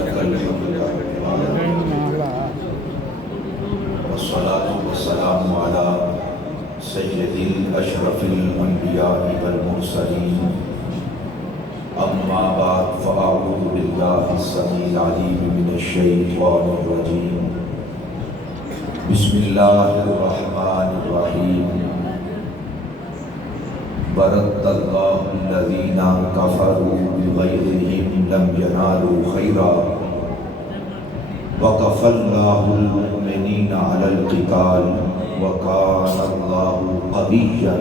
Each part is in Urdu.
لك الحمد يا رب العالمين والصلاة والسلام على سيد الأشرف الأنبياء والمرسلين أما بعد فأعوذ بالله السميع العليم من الشيطان الرجيم بسم الله الرحمن الرحيم برد الله الذين كفروا بغيظهم لم ينالوا خيرا وكفى الله المؤمنين على القتال وكان الله قويا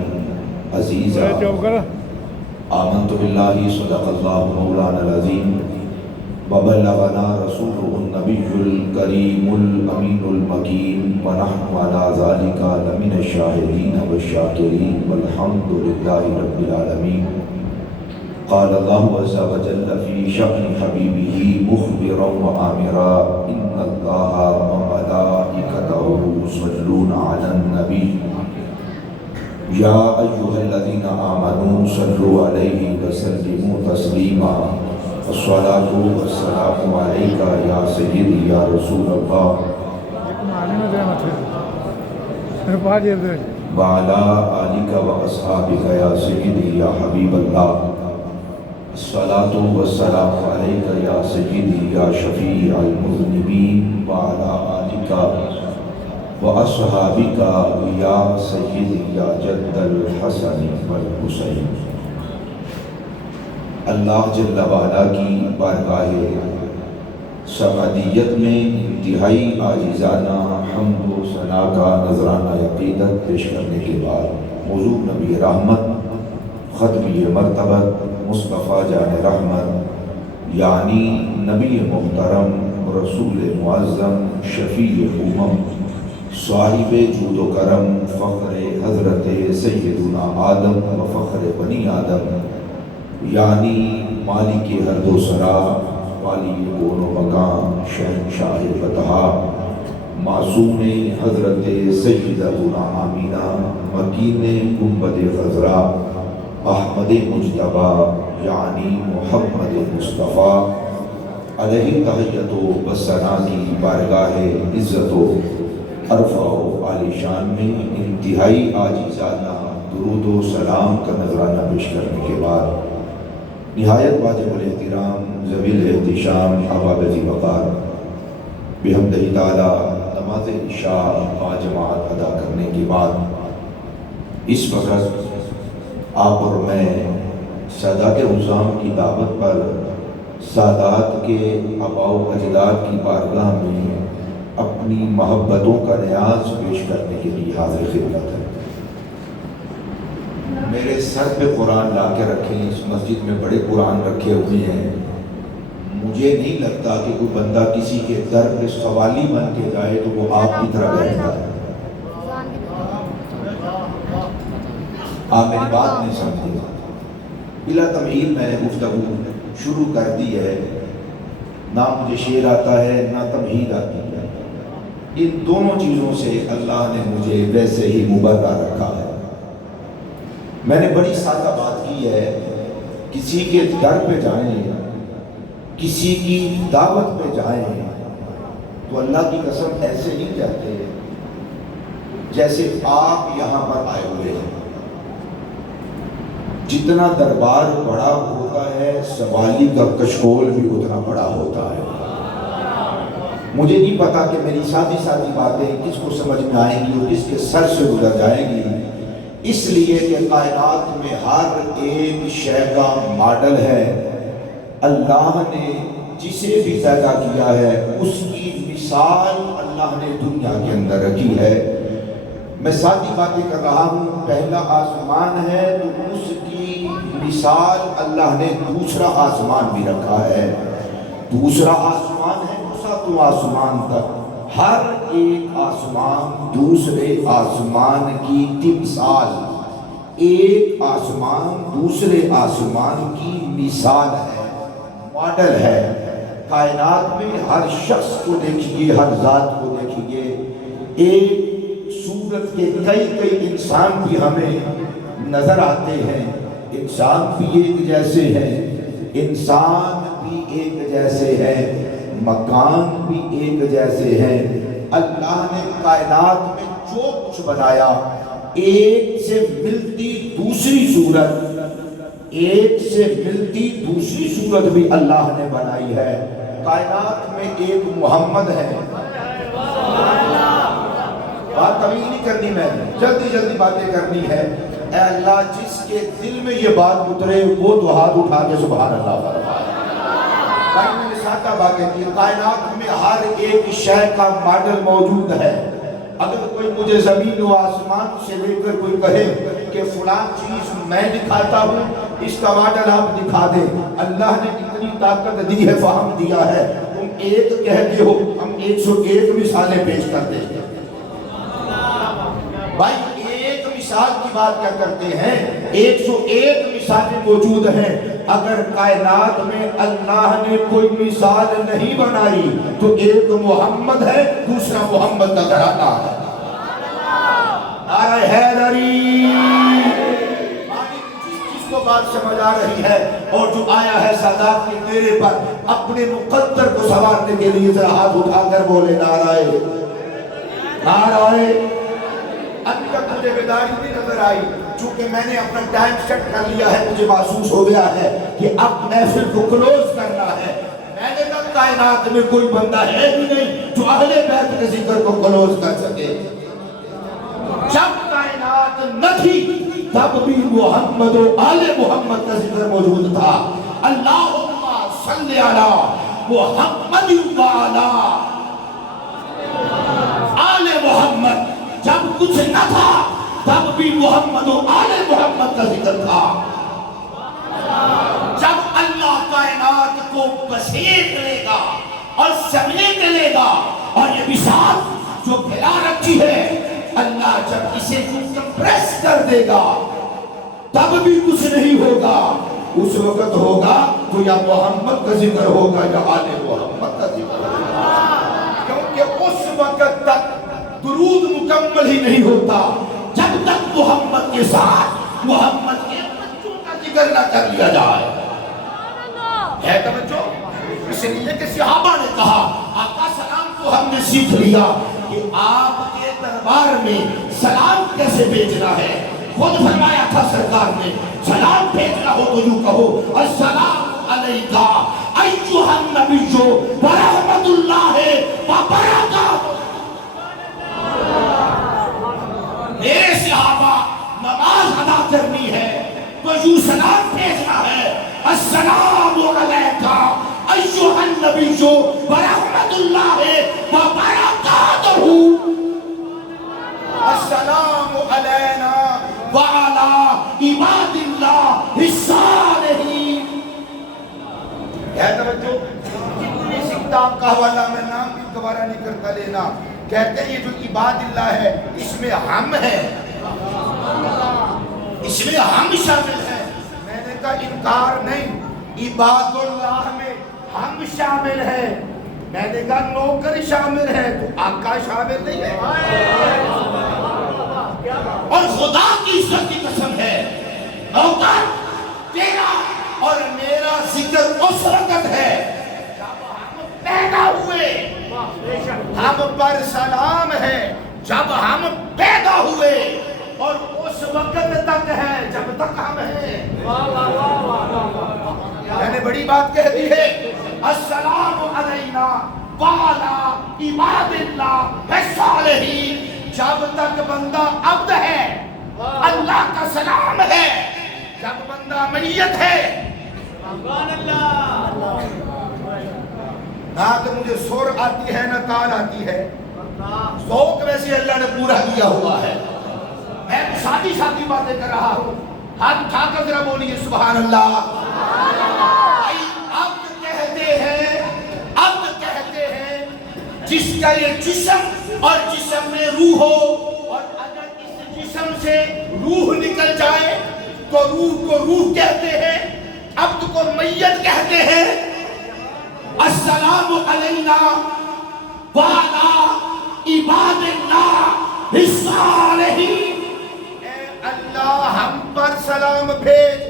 عزيزا آمنت بالله صدق الله مولانا العظيم وبلغنا رسوله النبي الكريم الأمين المكين ونحن على ذلك لمن الشاهدين والشاكرين والحمد لله رب العالمين. قال الله عز وجل في شأن حبيبه مخبرا وآمرا إن الله وملائكته يصلون على النبي يا أيها الذين آمنوا صلوا عليه وسلموا تسليما الصلاة والسلام عليك يا سيدي يا رسول الله وعلى آلك وأصحابك يا سيدي يا حبيب الله الصلاة والسلام عليك يا سيدي يا شفيع المذنبين وعلى آلك وأصحابك يا سيدي يا جد الحسن والحسين. اللہ جل وعلا کی بارگاہ سمدیت میں انتہائی عاجزانہ حمد و ثنا کا نذرانہ عقیدت پیش کرنے کے بعد موضوع نبی رحمت ختمی مرتبت مصطفیٰ جان رحمت یعنی نبی محترم رسول معظم شفیع امم صاحب جود و کرم فخر حضرت سیدنا آدم و فخر بنی آدم یعنی مالک ہر دو سرا والی کون و مقام شہنشاہ فتحا معصوم حضرت سیدتنا آمینہ مکین گنبد خضرا احمد مجتبی یعنی محمد مصطفیٰ علیہ تحیت و ثنا کی بارگاہ عزت و عرفہ و عالی شان میں انتہائی عاجزانہ درود و سلام کا نذرانہ پیش کرنے کے بعد نہایت واجب الاحترام ذویل احتشام عبادتی وقار بحمدہ تعالی نماز عشاء باجماعت ادا کرنے کے بعد اس وقت آپ اور میں سادات عظام کی دعوت پر سادات کے آباء و اجداد کی بارگاہ میں اپنی محبتوں کا نیاز پیش کرنے کے لیے حاضر خدمت ہے. میرے سر پہ قرآن لا کے رکھیں، اس مسجد میں بڑے قرآن رکھے ہوئے ہیں. مجھے نہیں لگتا کہ کوئی بندہ کسی کے در پہ سوالی بن کے جائے تو وہ آپ کی طرح بیٹھتا ہے. آپ میری بات نہیں سمجھے. بلا تمہید میں نے گفتگو شروع کر دی ہے. نہ مجھے شعر آتا ہے نہ تمہید آتی ہے. ان دونوں چیزوں سے اللہ نے مجھے ویسے ہی مبرہ رکھا ہے. میں نے بڑی سادہ بات کی ہے. کسی کے در پہ جائیں، کسی کی دعوت پہ جائیں تو اللہ کی قسم ایسے نہیں کہتے جیسے آپ یہاں پر آئے ہوئے ہیں. جتنا دربار بڑا ہوتا ہے سوالی کا کشکول بھی اتنا بڑا ہوتا ہے. مجھے نہیں پتا کہ میری سادی سادی باتیں کس کو سمجھ میں آئیں گی اور کس کے سر سے گزر جائیں گی، اس لیے کہ کائنات میں ہر ایک شے کا ماڈل ہے. اللہ نے جسے بھی پیدا کیا ہے اس کی مثال اللہ نے دنیا کے اندر رکھی ہے. میں سادی باتیں کر رہا ہوں. پہلا آسمان ہے تو اس کی مثال اللہ نے دوسرا آسمان بھی رکھا ہے. دوسرا آسمان ہے تو آسمان تک ہر ایک آسمان دوسرے آسمان کی تمثال، ایک آسمان دوسرے آسمان کی مثال ہے، ماڈل ہے. کائنات میں ہر شخص کو دیکھیے، ہر ذات کو دیکھیے. ایک صورت کے کئی انسان بھی ہمیں نظر آتے ہیں. انسان بھی ایک جیسے ہیں، انسان بھی ایک جیسے ہیں، مکان بھی ایک جیسے ہیں۔ اللہ نے کائنات میں جو کچھ بنایا ایک سے ملتی دوسری صورت، ایک سے ملتی دوسری صورت بھی اللہ نے بنائی ہے۔ کائنات میں ایک محمد ہے، بات طویل نہیں کرنی، میں جلدی جلدی باتیں کرنی ہے۔ اے اللہ جس کے دل میں یہ بات اترے وہ تو ہاتھ اٹھا کے سبحان اللہ فرمائے۔ بھائی میں نے سادہ باتیں کی، کائنات میں ہر ایک شے کا ماڈل موجود ہے۔ اگر کوئی مجھے زمین و آسمان سے لے کر کوئی کہے کہ فلاں چیز میں دکھاتا ہوں، اس کا ماڈل آپ دکھا دیں، اللہ نے اتنی طاقت دی ہے، فہم دیا ہے، تم ایک کہتے ہو، ہم 101 مثالیں پیش کرتے ہیں۔ بھائی ایک مثال کی بات کیا کرتے ہیں، 101 مثالیں موجود ہیں۔ اگر کائنات میں اللہ نے کوئی مثال نہیں بنائی تو ایک محمد ہے، دوسرا محمد کا گھرانہ ہے۔ نعرہ حیدری! جس کو بات سمجھ آ رہی ہے اور جو آیا ہے سادات کے ڈیرے پر اپنے مقدر کو سنوارنے کے لیے ذرا ہاتھ اٹھا کر بولے نعرہ نعرہ۔ ابھی تک مجھے بیداری نہیں نظر آئی، چونکہ میں نے اپنا ٹائم سیٹ کر لیا ہے، مجھے محسوس ہو گیا ہے کہ اب محفل کو کلوز کرنا ہے۔ میں نے کہا کائنات میں کوئی بندہ ہے ہی نہیں جو اہل بیت کے ذکر کو کلوز کر سکے۔ جب کائنات نہ تھی تب بھی محمد و آل محمد کا ذکر موجود تھا۔ اللہم صلی علی محمد و علی آل محمد۔ جب کچھ نہ تھا تب بھی محمد و آل محمد کا ذکر تھا۔ جب اللہ کائنات کو بسیط لے گا اور سمیٹ لے گا، اور یہ بساط جو پھیلا رکھی ہے اللہ جب اسے کمپریس کر دے گا تب بھی کچھ نہیں ہوگا۔ اس وقت ہوگا تو یا محمد کا ذکر ہوگا یا آل محمد کا ذکر ہوگا، کیونکہ اس وقت تک درود مکمل ہی نہیں ہوتا جب تک محمد کے ساتھ محمد کے بچوں کا ذکر نہ کر لیا جائے۔ ہے توجہ؟ اس لیے کہ صحابہ نے کہا آقا سلام کو ہم نے سیکھ لیا کہ آپ کے دربار میں سلام کیسے بھیجنا ہے۔ خود فرمایا تھا سرکار نے سلام بھیجنا ہو تو یوں کہو السلام علیکہ ایھا النبی ورحمۃ اللہ وبرکاتہ۔ میرے صحابہ نماز ادا کرنی ہے تو یوں سلام بھیجنا ہے السلام علیکہ ایھا النبی ورحمۃ اللہ وبرکاتہ۔ السلام علینا وعلی عباد اللہ الصالحین۔ ہے توجہ؟ کتنی کتاب کا حوالہ میں نام بھی دوبارہ نہیں کرتا لینا، کہتے ہیں یہ جو عباد اللہ ہے اس میں ہم ہیں، اس میں ہم شامل ہیں۔ میں نے کہا انکار نہیں، عباد اللہ میں ہم شامل ہیں۔ میں نے کہا نوکر شامل ہے تو آقا شامل نہیں ہے۔ اور خدا کی عزت کی قسم ہے نوکر تیرا اور میرا ذکر اس وقت ہے جب ہم پیدا ہوئے، ہم پر سلام ہے جب ہم پیدا ہوئے، اور اس وقت تک ہے جب تک ہم ہیں۔ میں نے بڑی بات کہہ دی ہے السلام علینا وعلی عباد اللہ الصالحین۔ جب تک بندہ عبد ہے اللہ کا سلام ہے، جب بندہ میت ہے نہ تو مجھے سور آتی ہے نہ تال آتی ہے، ذوق ویسے اللہ نے پورا کیا ہوا ہے۔ میں سادی سادی باتیں کر رہا ہوں، ہاتھ اٹھا کر ذرا بولیے سبحان اللہ۔ عبد کہتے ہیں جس کا یہ جسم اور جسم میں روح ہو، اور اگر اس جسم سے روح نکل جائے تو روح کو روح کہتے ہیں، عبد کو میت کہتے ہیں۔ السلام علینا وعلی عباد اللہ الصالحین۔ اے اللہ ہم پر سلام بھیج،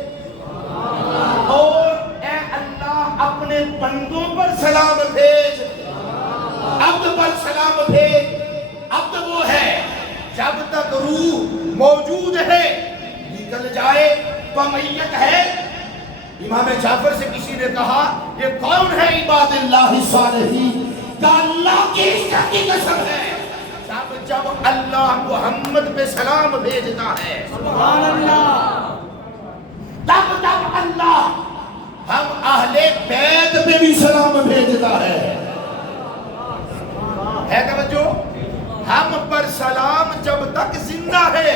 اور اے اللہ اپنے بندوں پر سلام بھیج۔ عبد پر سلام بھیج. عبد وہ ہے جب تک روح موجود ہے، نکل جائے تو میت ہے. امام جعفر سے کسی نے کہا یہ کون ہے عباد اللہ الصالحین؟ کہ اللہ کی عزت کی قسم ہے جب اللہ محمد پہ سلام بھیجتا ہے، سبحان اللہ، تب اللہ ہم اہل بیت پہ بھی سلام بھیجتا ہے. توجہ، ہم پر سلام جب تک زندہ ہے.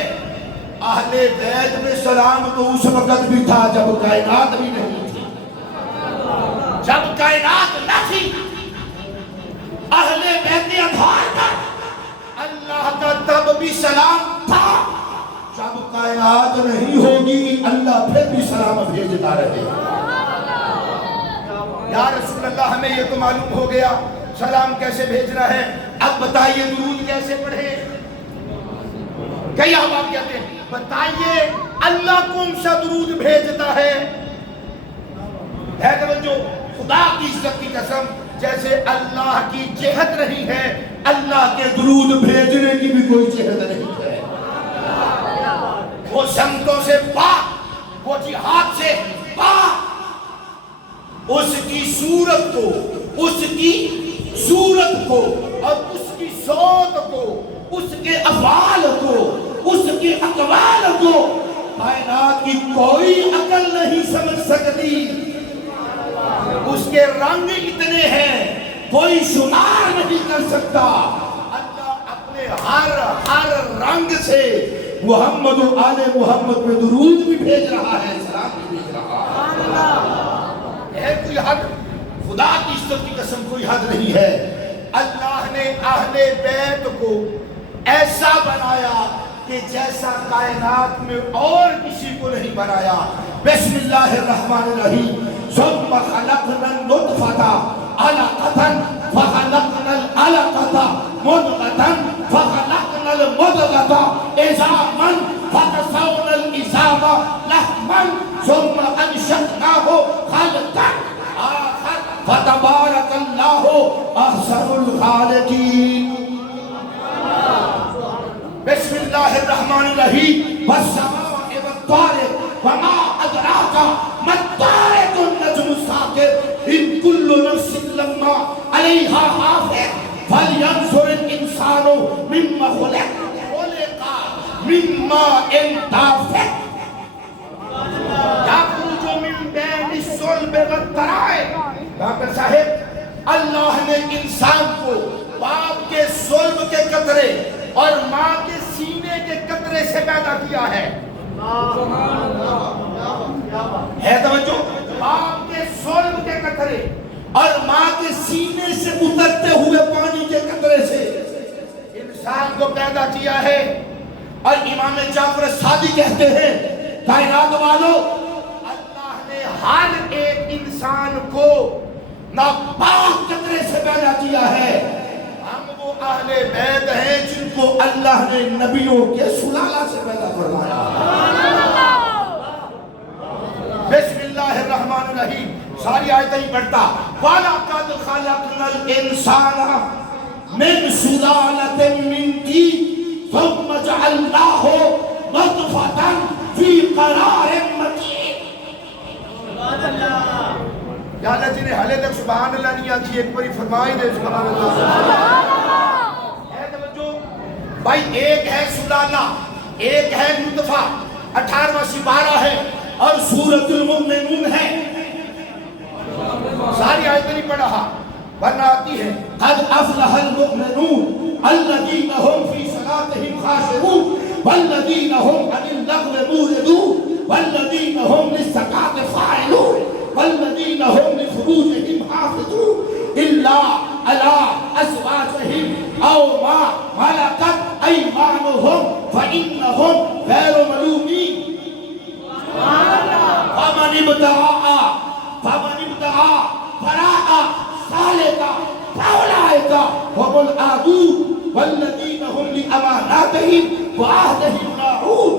اہل بیت میں سلام تو اس وقت بھی تھا جب کائنات بھی نہیں تھی. جب کائنات نہ تھی، اہل بیت اطہار پر اللہ کا تب بھی سلام تھا. جب کائنات نہیں ہوگی اللہ پھر بھی سلام بھیجتا رہے. یا رسول اللہ ہمیں یہ تو معلوم ہو گیا سلام کیسے بھیجنا ہے، اب بتائیے درود کیسے پڑھیں. کئی احباب کہتے ہیں بتائیے اللہ کون سا درود بھیجتا ہے. توجہ، خدا کی عزت کی قسم جیسے اللہ کی جہت نہیں ہے، اللہ کے درود بھیجنے کی بھی کوئی جہت نہیں ہے. وہ سمتوں سے پاک، وہ جہاد سے پاک. اس کی صورت کو، اس کی صورت کو اور اس کی صوت کو، اس کے افعال کو، اس کے اقوال کو کائنات کی کوئی عقل نہیں سمجھ سکتی. اس کے رنگ اتنے ہیں کوئی شمار نہیں کر سکتا. اللہ اپنے ہر رنگ سے محمد و آل محمد پہ درود بھی بھیج رہا ہے، سلام بھی بھیج رہا ہے. کوئی حد، خدا کی عزت کی قسم کوئی حد نہیں ہے. اللہ نے اہل بیت کو ایسا بنایا کہ جیسا کائنات میں اور کسی کو نہیں بنایا. بسم اللہ الرحمن الرحیم. ثم خلقنا النطفة علقة فخلقنا العلقة مضغة فخلقنا المضغة عظاما فكسونا العظام لحما ثم أنشأناه خلقا آخر فتبارك الله أحسن الخالقين. بسم اللہ الرحمن الرحیم. والسماء والطارق وما أدراك ما الطارق النجم الثاقب إن كل نفس لما عليها حافظ فلينظر الإنسان مما خلق من ماء دافق يخرج من بين الصلب والترائب. ڈاکٹر صاحب، اللہ نے انسان کو باپ کے صلب کے قطرے اور ماں کے سینے کے قطرے سے پیدا کیا ہے. توجہ، باپ کے صلب کے قطرے اور ماں کے سینے سے اترتے ہوئے پانی کے قطرے سے انسان کو پیدا کیا ہے. اور امام جعفر صادق کہتے ہیں کائنات والو، اللہ نے ہر ایک انسان کو ناپاک قطرے سے پیدا کیا ہے. ہم وہ اہل بیت ہیں جن کو اللہ نے نبیوں کے سلالہ سے پیدا فرمایا. بسم اللہ الرحمن الرحیم. ساری آیتیں ہی پڑھتا. وَلَقَدْ خَلَقْنَا الْإِنسَانَ مِنْ سُلَالَةٍ مِنْ طِينٍ ثُمَّ جَعَلْنَاهُ نُطْفَةً فِي قَرَارٍ مَكِينٍ. یا اللہ جنہیں حالے تک سبحان اللہ نہیں آتی ایک باری فرمائی دے سبحان اللہ. بھائی ایک ہے سلالہ، ایک ہے نطفہ، 18واں سپارہ ہے اور سورۃ المؤمنون ہے. ساری آیتیں نہیں پڑھ رہا ورنہ آتی ہے قد افلح المؤمنون الذین هم فی صلاتهم خاشعون والذین هم عن اللغو معرضون والذین هم للزکاة فاعلون والذین هم لفروجهم حافظون الا على ازواجهم او ما ملكت ايمانهم فانهم غير ملومين. فمن ابتغى وراء ذلك فاولئك هم العادون والذين هم لأماناتهم وعهدهم راعون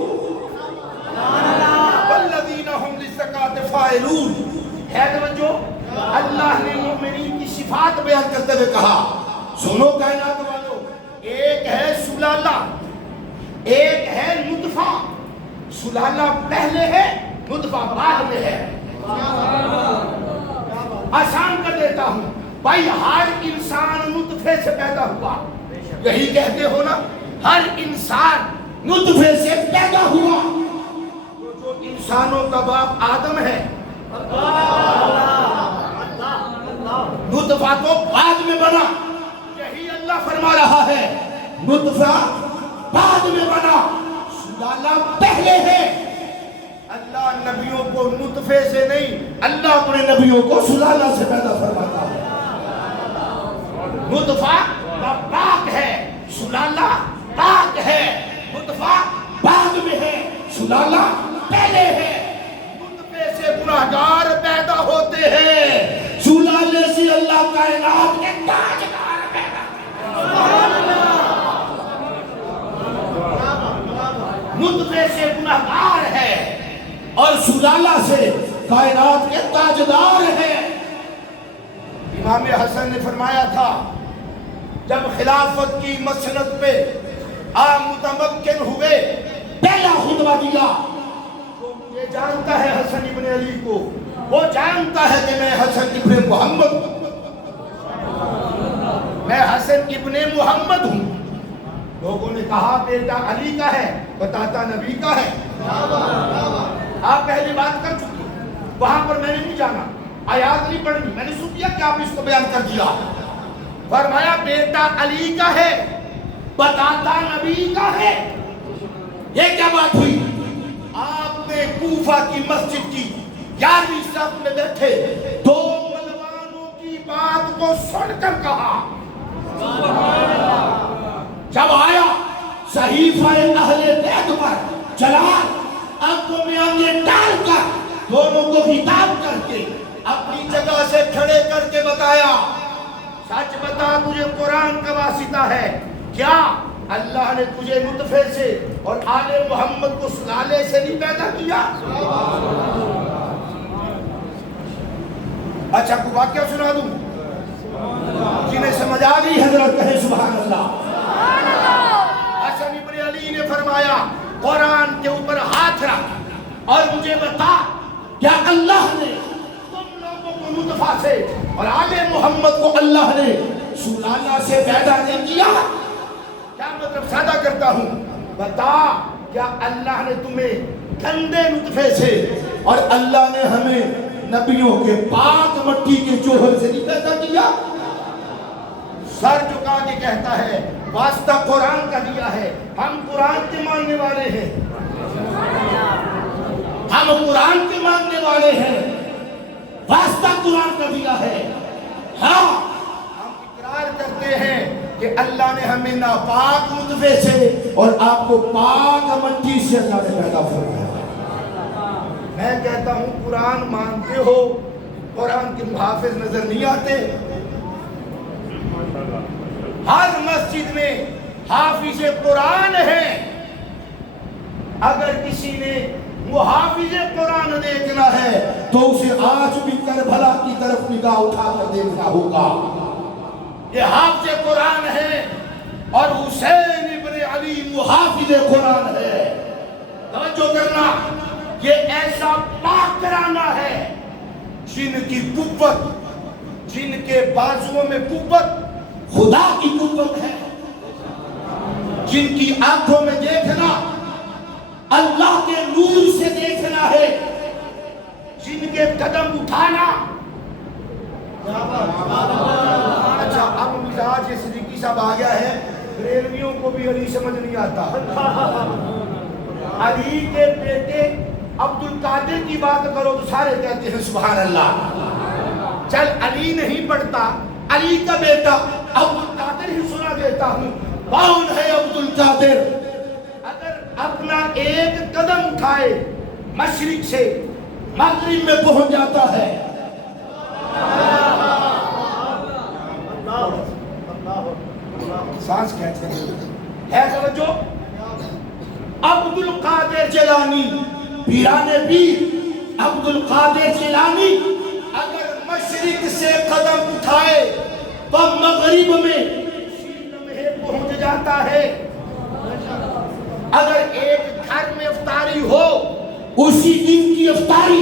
والذين هم للزكاة فاعلون. ہے توجہ، اللہ نے مومنین کی صفات بیان کرتے ہوئے کہا سنو کائنات والو، ایک ہے سلالہ، ایک ہے نطفہ. سلالہ پہلے ہے، نطفہ بعد میں ہے. آسان کر دیتا ہوں بھائی، ہر انسان نطفے سے پیدا ہوا. یہی کہتے ہو نا، ہر انسان نطفے سے پیدا ہوا. تو جو انسانوں کا باپ آدم ہے، نطفہ تو بعد میں بنا. یہی اللہ فرما رہا ہے، نطفہ بعد میں بنا، سلالہ پہلے ہے. اللہ نبیوں کو نطفے سے نہیں، اللہ اپنے نبیوں کو سلالہ سے پیدا فرماتا ہے. نطفہ پاک ہے، سلالہ پاک ہے. نطفہ بعد میں ہے، سلالہ پہلے ہے. نطفے سے گناہگار پیدا ہوتے ہیں، سلالے سے اللہ کائنات کے تاجدار پیدا. نطفے سے گناہگار ہے اور سلالہ سے کائنات کے تاجدار ہیں. امام حسن نے فرمایا تھا، جب خلافت کی مسند پہ آپ متمکن ہوئے، پہلا خطبہ دیا. تو یہ جانتا ہے حسن ابن علی کو، وہ جانتا ہے کہ میں حسن ابن محمد ہوں، میں حسن ابن محمد ہوں. لوگوں نے کہا بیٹا علی کا ہے، بتاتا نبی کا ہے. آپ پہلی بات کر چکی، وہاں پر میں نے نہیں جانا، آیات نہیں پڑھنی، میں نے سن لیا کہ آپ اس کو بیان کر دیا. فرمایا بیٹا علی کا ہے، بتاتا نبی کا ہے. یہ کیا بات ہوئی؟ آپ نے کوفہ کی مسجد کی 11ویں صف میں بیٹھے دو ملوانوں کی بات کو سن کر کہا. جب آیا صحیفہ اہل بیت پر چلا، آنکھوں میں آنکھیں ڈال کر دونوں کو خطاب کر کے اپنی جگہ سے کھڑے کر کے بتایا، سچ بتا تجھے قرآن کا واسطہ ہے کیا؟ اللہ نے تجھے نطفے سے اور آل محمد کو سلالے سے نہیں پیدا کیا؟ اچھا کوئی واقعہ سنا دوں، جنہیں سمجھ آ گئی حضرت کہے سبحان اللہ. حسن ابن علی نے فرمایا قرآن کے اوپر ہاتھ رکھ اور مجھے بتا، کیا اللہ نے تم لوگوں کو نطفہ سے اور آل محمد کو اللہ نے سلالہ سے پیدا نہیں کیا؟ کیا مطلب سادہ کرتا ہوں، بتا کیا اللہ نے تمہیں گندے نطفے سے اور اللہ نے ہمیں نبیوں کے پاک مٹی کے جوہر سے نہیں پیدا کیا؟ سر جھکا کے کہتا ہے واسطہ قرآن کا دیا ہے، ہم قرآن کے ماننے والے ہیں، ہم قرآن کے ماننے والے ہیں، واسطہ قرآن کا دیا ہے. ہاں ہم اقرار کرتے ہیں کہ اللہ نے ہمیں ناپاک نطفے سے اور آپ کو پاک مٹی سے اللہ نے پیدا فرمایا. میں کہتا ہوں قرآن مانتے ہو، قرآن کے محافظ نظر نہیں آتے؟ ہر مسجد میں حافظ قرآن ہے. اگر کسی نے محافظ قرآن دیکھنا ہے تو اسے آج بھی کربلا کی طرف نگاہ اٹھا کر دیکھنا ہوگا. یہ حافظ قرآن ہے اور حسین ابن علی محافظ قرآن ہے. توجہ کرنا، یہ ایسا پاک کرانہ ہے جن کی قوت، جن کے بازوؤں میں قوت خدا کی قوت ہے، جن کی آنکھوں میں دیکھنا اللہ کے نور سے دیکھنا ہے، جن کے قدم اٹھانا. اچھا اب مزاج صدیقی صاحب آ گیا ہے، ریلویوں کو بھی علی سمجھ نہیں آتا. علی کے بیٹے عبد القادر کی بات کرو تو سارے کہتے ہیں سبحان اللہ. چل علی نہیں پڑھتا، علی کا بیٹا عبد القادر ہی سنا دیتا ہوں. کون ہے عبد القادر؟ اگر اپنا ایک قدم اٹھائے مشرق سے مغرب میں پہنچ جاتا ہے. سانس کہتے ہیں توجہ. عبد القادر جیلانی، پیران پیر عبد القادر جیلانی اگر مشرق سے قدم اٹھائے تو مغرب میں جاتا ہے۔ اگر ایک گھر میں افطاری ہو، اسی دن کی افطاری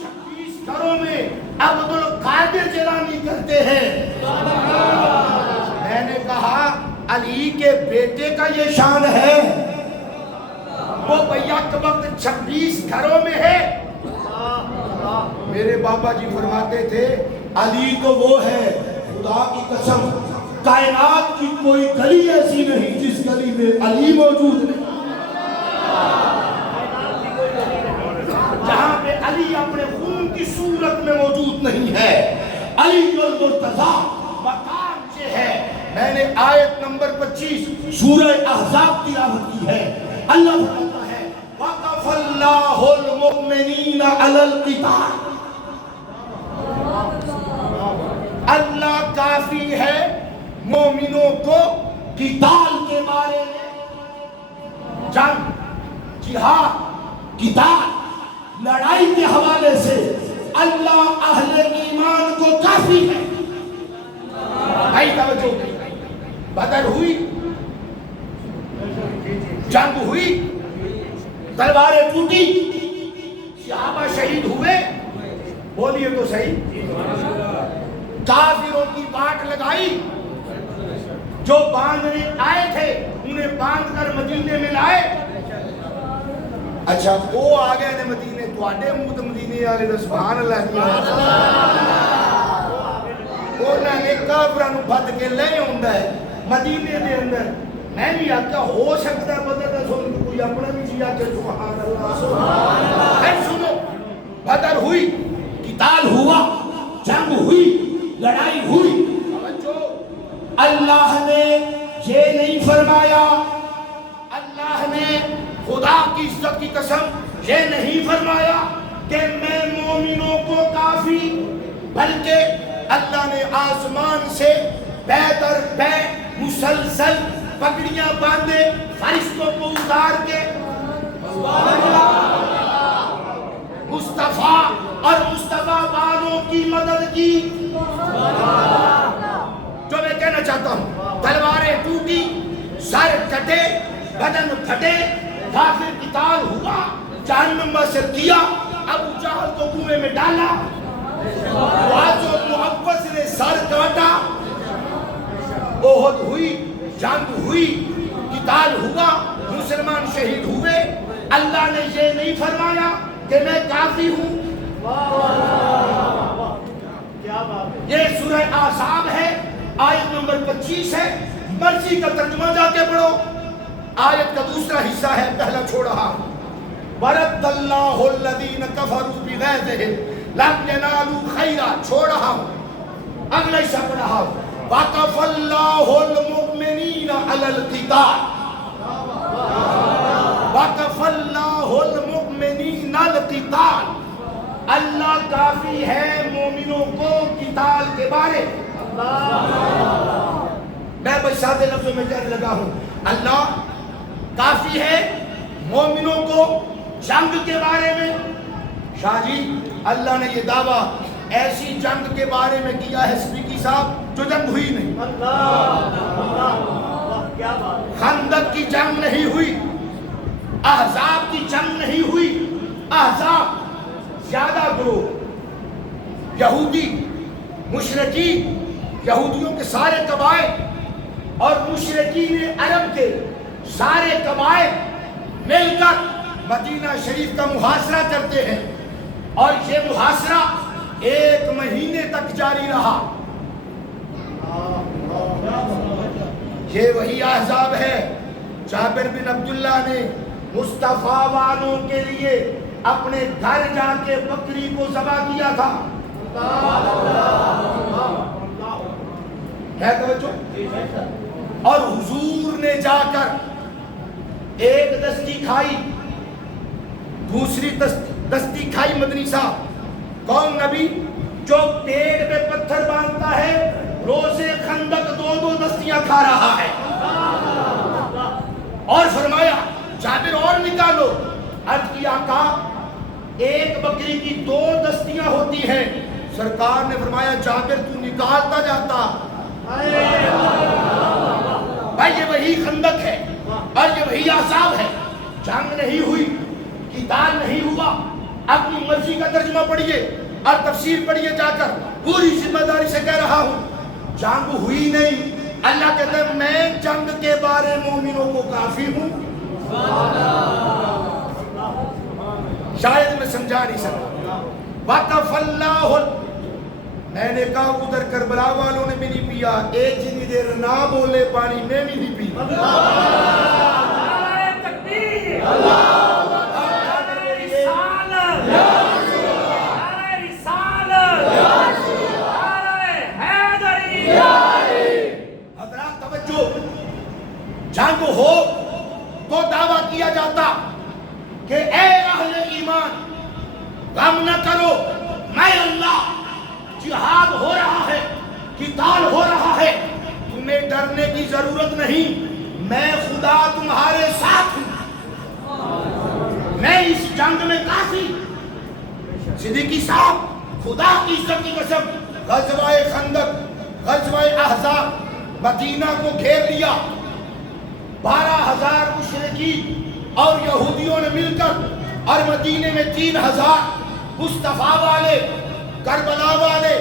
26 گھروں میں عبد القادر جیلانی کرتے ہیں۔ میں نے کہا علی کے بیٹے کا یہ شان ہے، وہ بیک وقت 26 گھروں میں ہے۔ میرے بابا جی فرماتے تھے علی تو وہ ہے، خدا کی قسم کائنات کی کوئی گلی ایسی نہیں جس گلی میں علی موجود نہیں، جہاں پہ علی اپنے خون کی صورت میں موجود نہیں ہے۔ علی المرتضیٰ مقام سے ہے۔ میں نے آیت نمبر 25 سورہ احزاب تلاوت کی ہے۔ اللہ فرماتا ہے وَقَفَ اللَّهُ الْمُؤْمِنِينَ عَلَى الْقِتَالِ، اللہ کافی ہے مومنوں کو قتال کے بارے میں، جنگ، جہاد، قتال، لڑائی کے حوالے سے اللہ اہل ایمان کو کافی ہے۔ بھائی توجہ، بدر ہوئی، جنگ ہوئی، تلواریں ٹوٹی، صحابہ شہید ہوئے، بولیے تو صحیح، کافروں کی باٹ لگائی، جو باندھنے آئے تھے انہیں باندھ کر مدینے میں لائے۔ اچھا وہ آ گئے نے مدینے، تواڈے منہ تے مدینے والے دا سبحان اللہ نہیں، انہوں نے کافراں نوں بھد کے لے آندا ہے مدینے دے اندر۔ میں بھی آکھیا ہو سکتا ہے بدر دا سن کے کوئی اپنا بھی جی آکھے سبحان اللہ سبحان اللہ۔ پھر سنو، بدر ہوئی، قتال ہوا، جنگ ہوئی، لڑائی ہوئی، اللہ نے یہ نہیں فرمایا، اللہ نے خدا کی عزت کی قسم یہ نہیں فرمایا کہ میں مومنوں کو کافی، بلکہ اللہ نے آسمان سے بے در بے مسلسل پگڑیاں باندھے فرشتوں کو اتار کے مصطفیٰ اور مصطفیٰ بانوں کی مدد کی۔ جو میں کہنا چاہتا ہوں، تلواریں ٹوٹی، سر کٹے، بدن پھٹے، کافر قتال ہوا، جہنم میں سے کیا، ابو جہل کو کنویں میں ڈالا، معاذ و معوذ نے سر کاٹا، احد ہوئی، جنگ ہوئی، قتال ہوا، مسلمان شہید ہوئے۔ اللہ نے یہ نہیں فرمایا کہ میں کافی ہوں۔ یہ سورہ احزاب ہے، آیت نمبر 25 ہے، مرضی کا ترجمہ جا کے پڑھو۔ آیت کا دوسرا حصہ ہے، پہلا چھوڑ رہا ہوں، وَرَدَّ اللَّهُ الَّذِينَ كَفَرُوا بِغَيْظِهِمْ لَمْ يَنَالُوا خَيْرًا، چھوڑ رہا ہوں، اگلا حصہ پڑھ رہا ہوں، وَقَفَ اللَّهُ الْمُؤْمِنِينَ عَلَى الْقِتَالِ، وَقَفَ اللَّهُ الْمُؤْمِنِينَ الْقِتَالِ، اللہ کافی ہے مومنوں کو قتال کے بارے۔ میں بس سادے لفظوں میں کہنے لگا ہوں، اللہ کافی ہے مومنوں کو جنگ کے بارے میں۔ شاہ جی اللہ نے یہ دعویٰ ایسی جنگ کے بارے میں کیا ہے صدیقی صاحب جو جنگ ہوئی نہیں۔ خندق کی جنگ نہیں ہوئی، احزاب کی جنگ نہیں ہوئی۔ احزاب زیادہ گروہ یہودی، مشرکین، یہودیوں کے سارے قبائل اور مشرکین عرب کے سارے قبائل مل کر مدینہ شریف کا محاصرہ کرتے ہیں، اور یہ محاصرہ 1 مہینے تک جاری رہا۔ یہ وہی احزاب ہے، جابر بن عبداللہ نے مصطفیٰ والوں کے لیے اپنے گھر جا کے بکری کو ذبح کیا تھا۔ ہے توجہ؟ اور حضور نے جا کر ایک دستی کھائی، دوسری دستی کھائی مدنی صاحب۔ کون نبی جو پیڑ پہ پتھر باندھتا ہے روزے خندق 2 دستیاں کھا رہا ہے؟ اور فرمایا جابر اور نکالو، عرض کی آقا ایک بکری کی 2 دستیاں ہوتی ہیں۔ سرکار نے فرمایا جابر تو نکالتا جاتا۔ بھائی یہ وہی یہ عذاب ہے، جنگ نہیں ہوئی، قتال نہیں ہوا، اپنی مرضی کا ترجمہ پڑھیے اور تفسیر پڑھیے جا کر، پوری ذمہ داری سے کہہ رہا ہوں جنگ ہوئی نہیں۔ اللہ کہتا ہے میں جنگ کے بارے مومنوں کو کافی ہوں۔ شاید میں سمجھا نہیں سکتا۔ وَقَفَ اللَّهُ، میں نے کہا ادھر کربلا والوں نے بھی نہیں پیا، ایک جتنی دیر نہ بولے پانی میں بھی نہیں پی۔ حضرات توجہ، جنگ ہو تو دعویٰ کیا جاتا کہ اے اہل ایمان غم نہ کرو، میں اللہ، جہاد ہو رہا ہے، قتال ہو رہا ہے، تمہیں ڈرنے کی ضرورت نہیں، میں خدا تمہارے ساتھ ہوں، میں اس جنگ میں کافی۔ صدیقی صاحب خدا کی عزت کی قسم، غزوہ خندق، غزوہ احزاب، مدینہ کو گھیر لیا، 12,000 مشرکین اور یہودیوں نے مل کر، اور مدینے میں 3,000 مصطفیٰ والے، کربلا والے،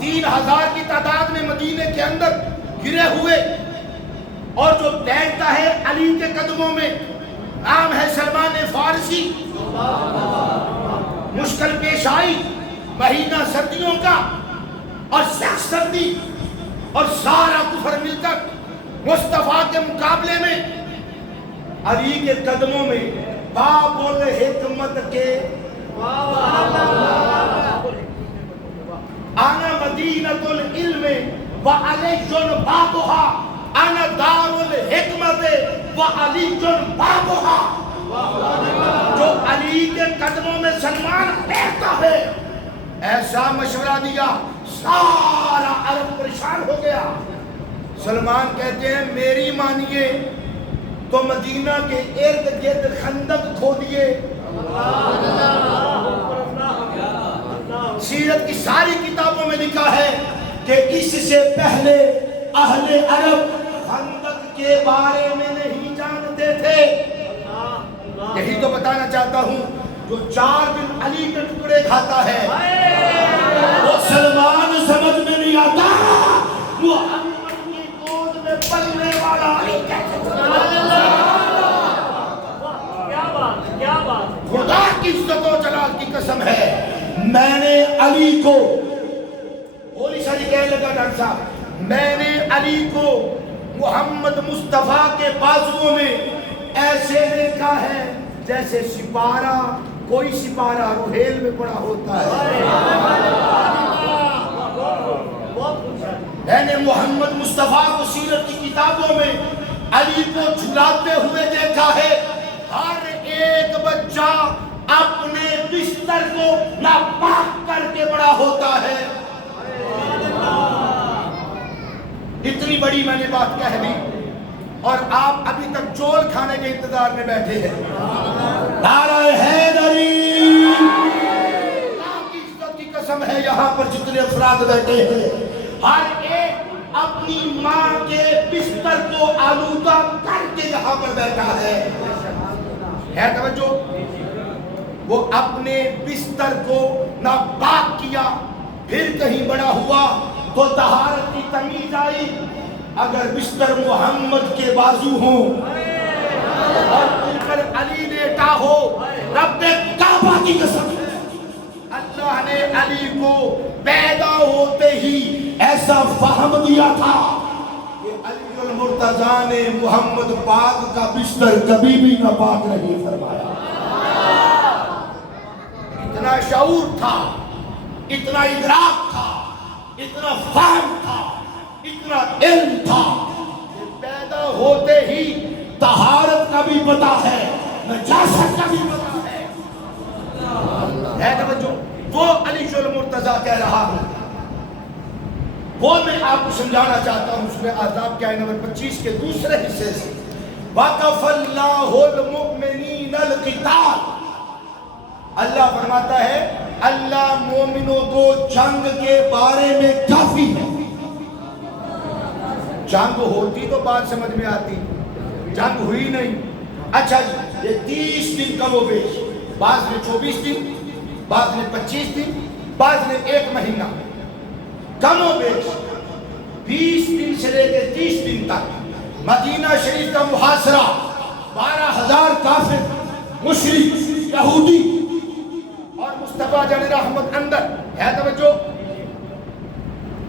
3,000 کی تعداد میں مدینے کے اندر گرے ہوئے، اور جو بیٹھتا ہے علی کے قدموں میں نام ہے سلمان فارسی۔ مشکل پیش آئی، مہینہ سردیوں کا اور سخت سردی، اور سارا کفر مل کر مصطفیٰ کے مقابلے میں علی کے قدموں میں باب الحکمت کے انا مدینۃ العلم وعلی بابھا، انا دار الحکمت وعلی بابھا۔ جو علی کے قدموں میں سلمان بیٹھتا ہے، ایسا مشورہ دیا، سارا عرب پریشان ہو گیا۔ سلمان کہتے ہیں میری مانیے تو مدینہ کے ارد گرد خندق کھودیے۔ سیرت کی ساری کتابوں میں لکھا ہے کہ اس سے پہلے اہل عرب خندق کے بارے میں نہیں جانتے تھے۔ یہی تو بتانا چاہتا ہوں، جو 4 دن علی کے ٹکڑے کھاتا ہے وہ سلمان سمجھ میں نہیں آتا، محمد کی گود میں پلنے والا علی کیسے؟ خدا کی عزت و جلال کی قسم ہے، میں نے علی کو، ہولی ساری کہنے لگا ڈاکٹر صاحب، میں نے علی کو محمد مصطفیٰ کے بازوؤں میں ایسے دیکھا ہے جیسے سپارہ، کوئی سپارہ روحیل میں پڑا ہوتا ہے۔ میں نے محمد مصطفیٰ کو سیرت کی کتابوں میں علی کو جھلاتے ہوئے دیکھا ہے، ہر ایک بچہ اپنے بستر کو ناپاک کر کے بڑا ہوتا ہے۔ اتنی بڑی میں نے بات کہہ دی، اور آپ ابھی تک چول کھانے کے انتظار میں بیٹھے ہیں۔ نعرہ حیدری، اللہ کی عزت کی قسم ہے، یہاں پر جتنے افراد بیٹھے ہیں ہر ایک اپنی ماں کے بستر کو آلودہ کر کے یہاں پر بیٹھا ہے توجہ، وہ اپنے بستر کو ناپاک کیا، پھر کہیں بڑا ہوا تو طہارت کی تمیز آئی۔ اگر بستر محمد کے بازو ہوں اور اوپر علی لیٹا ہو، رب کعبہ کی قسم ہے، اللہ نے علی کو پیدا ہوتے ہی ایسا فہم دیا تھا کہ علی المرتضیٰ نے محمد پاک کا بستر کبھی بھی ناپاک نہیں فرمایا۔ اتنا شعور تھا، اتنا ادراک تھا، اتنا فہم تھا، اتنا علم تھا کہ پیدا ہوتے ہی طہارت کا بھی پتا ہے، نجاست کا بھی پتا ہے توجہ۔ وہ علی المرتضیٰ کہہ رہا ہوں، وہ میں آپ کو سمجھانا چاہتا ہوں سورہ احزاب کے آیت نمبر 25 کے دوسرے حصے سے، وَقَفَ اللَّهُ الْمُؤْمِنِينَ الْقِتَالَ۔ اللہ فرماتا ہے اللہ مومنوں کو جنگ کے بارے میں کافی ہے۔ جنگ ہوتی تو بات سمجھ میں آتی، جنگ ہوئی نہیں. اچھا جی یہ 30 دن کم و بیش, بعض نے 24 دن, بعض نے 25 دن, بعض نے 1 مہینہ, کم و بیش 20 دن سے لے کے 30 دن تک مدینہ شریف کا محاصرہ, 12,000 کافر مشرک یہودی اور مصطفیٰ جان رحمت اندر ہے. توجہ,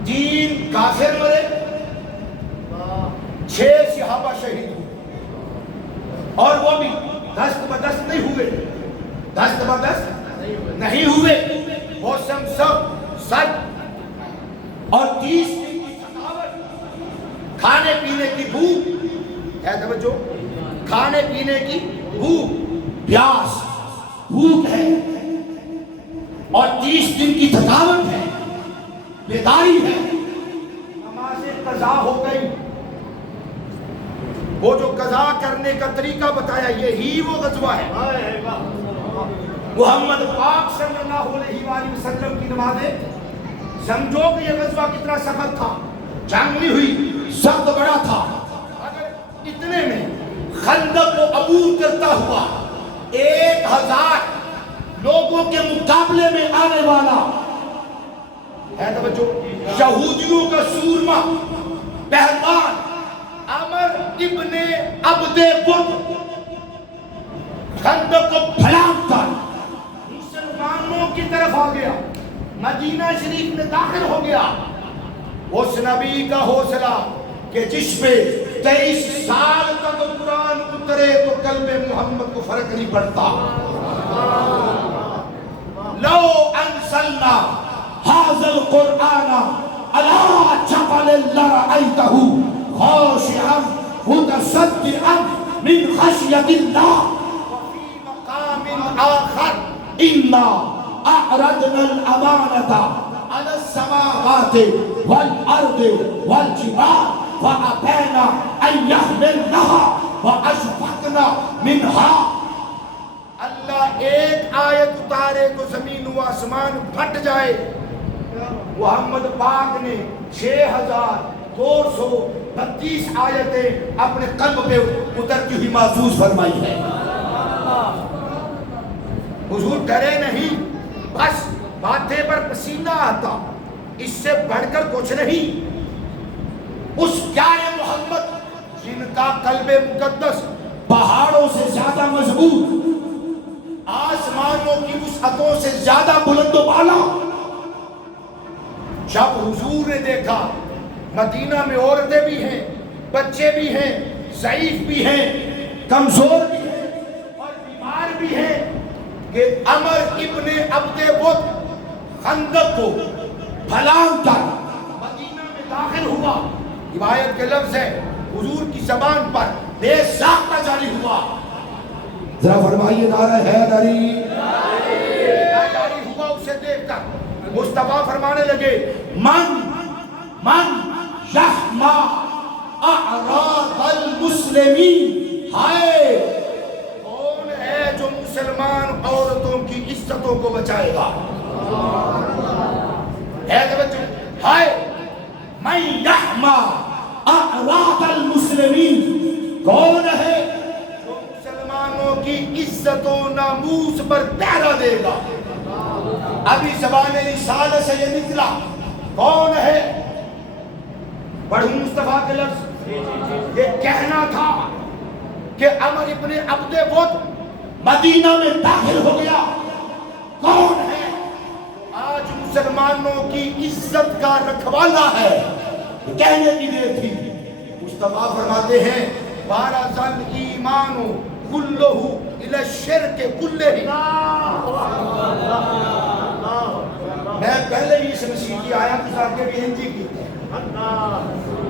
3 کافر مرے, 6 صحابہ شہید ہوئے, اور وہ بھی دست بدست نہیں ہوئے, دست بدست نہیں ہوئے, موسم سب اور 30 دن کی تھکاوٹ, کھانے پینے کی بھوک ہے. توجہ, کھانے پینے کی بھوک, پیاس, بھوک ہے, اور 30 دن کی تھکاوٹ ہے, بیداری ہے. نماز قضا ہو گئی. وہ جو قضا کرنے کا طریقہ بتایا یہی وہ غزوہ ہے. محمد پاک صلی اللہ علیہ وآلہ وسلم کی نمازیں, سمجھو کہ یہ غزوہ کتنا سخت تھا, جنگ نہیں ہوئی, سخت بڑا تھا. اگر اتنے میں خندق کو عبور کرتا ہوا 1,000 لوگوں کے مقابلے میں آنے والا ہے. توجہ, یہودیوں کا سورما پہلوان عمر ابن عبد بد خندق کو پھلانگ کر مسلمانوں کی طرف آ گیا, مدینہ شریف میں داخل ہو گیا. اس نبی کا حوصلہ کہ جس پہ 23 سال تک قرآن اترے تو قلب محمد کو فرق نہیں پڑتا. لو انزلنا هذا القرآن على جبل لرأيته خاشعا متصدعا من خشية الله. وفي مقام آخر إنا أعرضنا الأمانة على السماوات والأرض والجبال فأبين أن يحملنها وأشفقن منها. اللہ ایک آیت اتارے تو زمین و آسمان پھٹ جائے. محمد پاک نے 6,232 آیتیں اپنے قلب پہ اترتی ہوئی محفوظ فرمائی ہے. حضور ڈرے نہیں, بس ماتھے پر پسینہ آتا, اس سے بڑھ کر کچھ نہیں. اس پیارے محمد جن کا قلب مقدس پہاڑوں سے زیادہ مضبوط, آسمانوں کی وسعتوں سے زیادہ بلند و بالا, جب حضور نے دیکھا مدینہ میں عورتیں بھی ہیں, بچے بھی ہیں, ضعیف بھی ہیں, کمزور بھی ہیں اور بیمار بھی ہیں, کہ عمر ابن عبد بد خندق کو پھلانگ کر مدینہ میں داخل ہوا. روایت کے لفظ ہے حضور کی زبان پر بے ساختہ جاری ہوا. ذرا فرمائیے نعرہ حیدری. جاری ہوا اسے دیکھ کر مصطفیٰ فرمانے لگے من یحمی اعراض المسلمین. ہائے, کون ہے جو مسلمان عورتوں کی عزتوں کو بچائے گا. ہائے, من یحمی اعراض المسلمین, کون ہے جو مسلمانوں کی عزت و ناموس پر پہرا دے گا. ابھی زبان رسالت سے یہ نکلا, کون ہے. پڑھوں مصطفیٰ کے لفظ, یہ کہنا تھا کہ عمر ابن عبد بد مدینہ میں داخل ہو گیا. کون ہے آج مسلمانوں کی عزت کا رکھوالا ہے, کہنے کی دیر تھی. مصطفیٰ فرماتے ہیں بارز الایمان کلہ الی الشرک کلہ. میں پہلے ہی اس مسیح کی آیا تو ساتھ کے بھی ہنجی کی.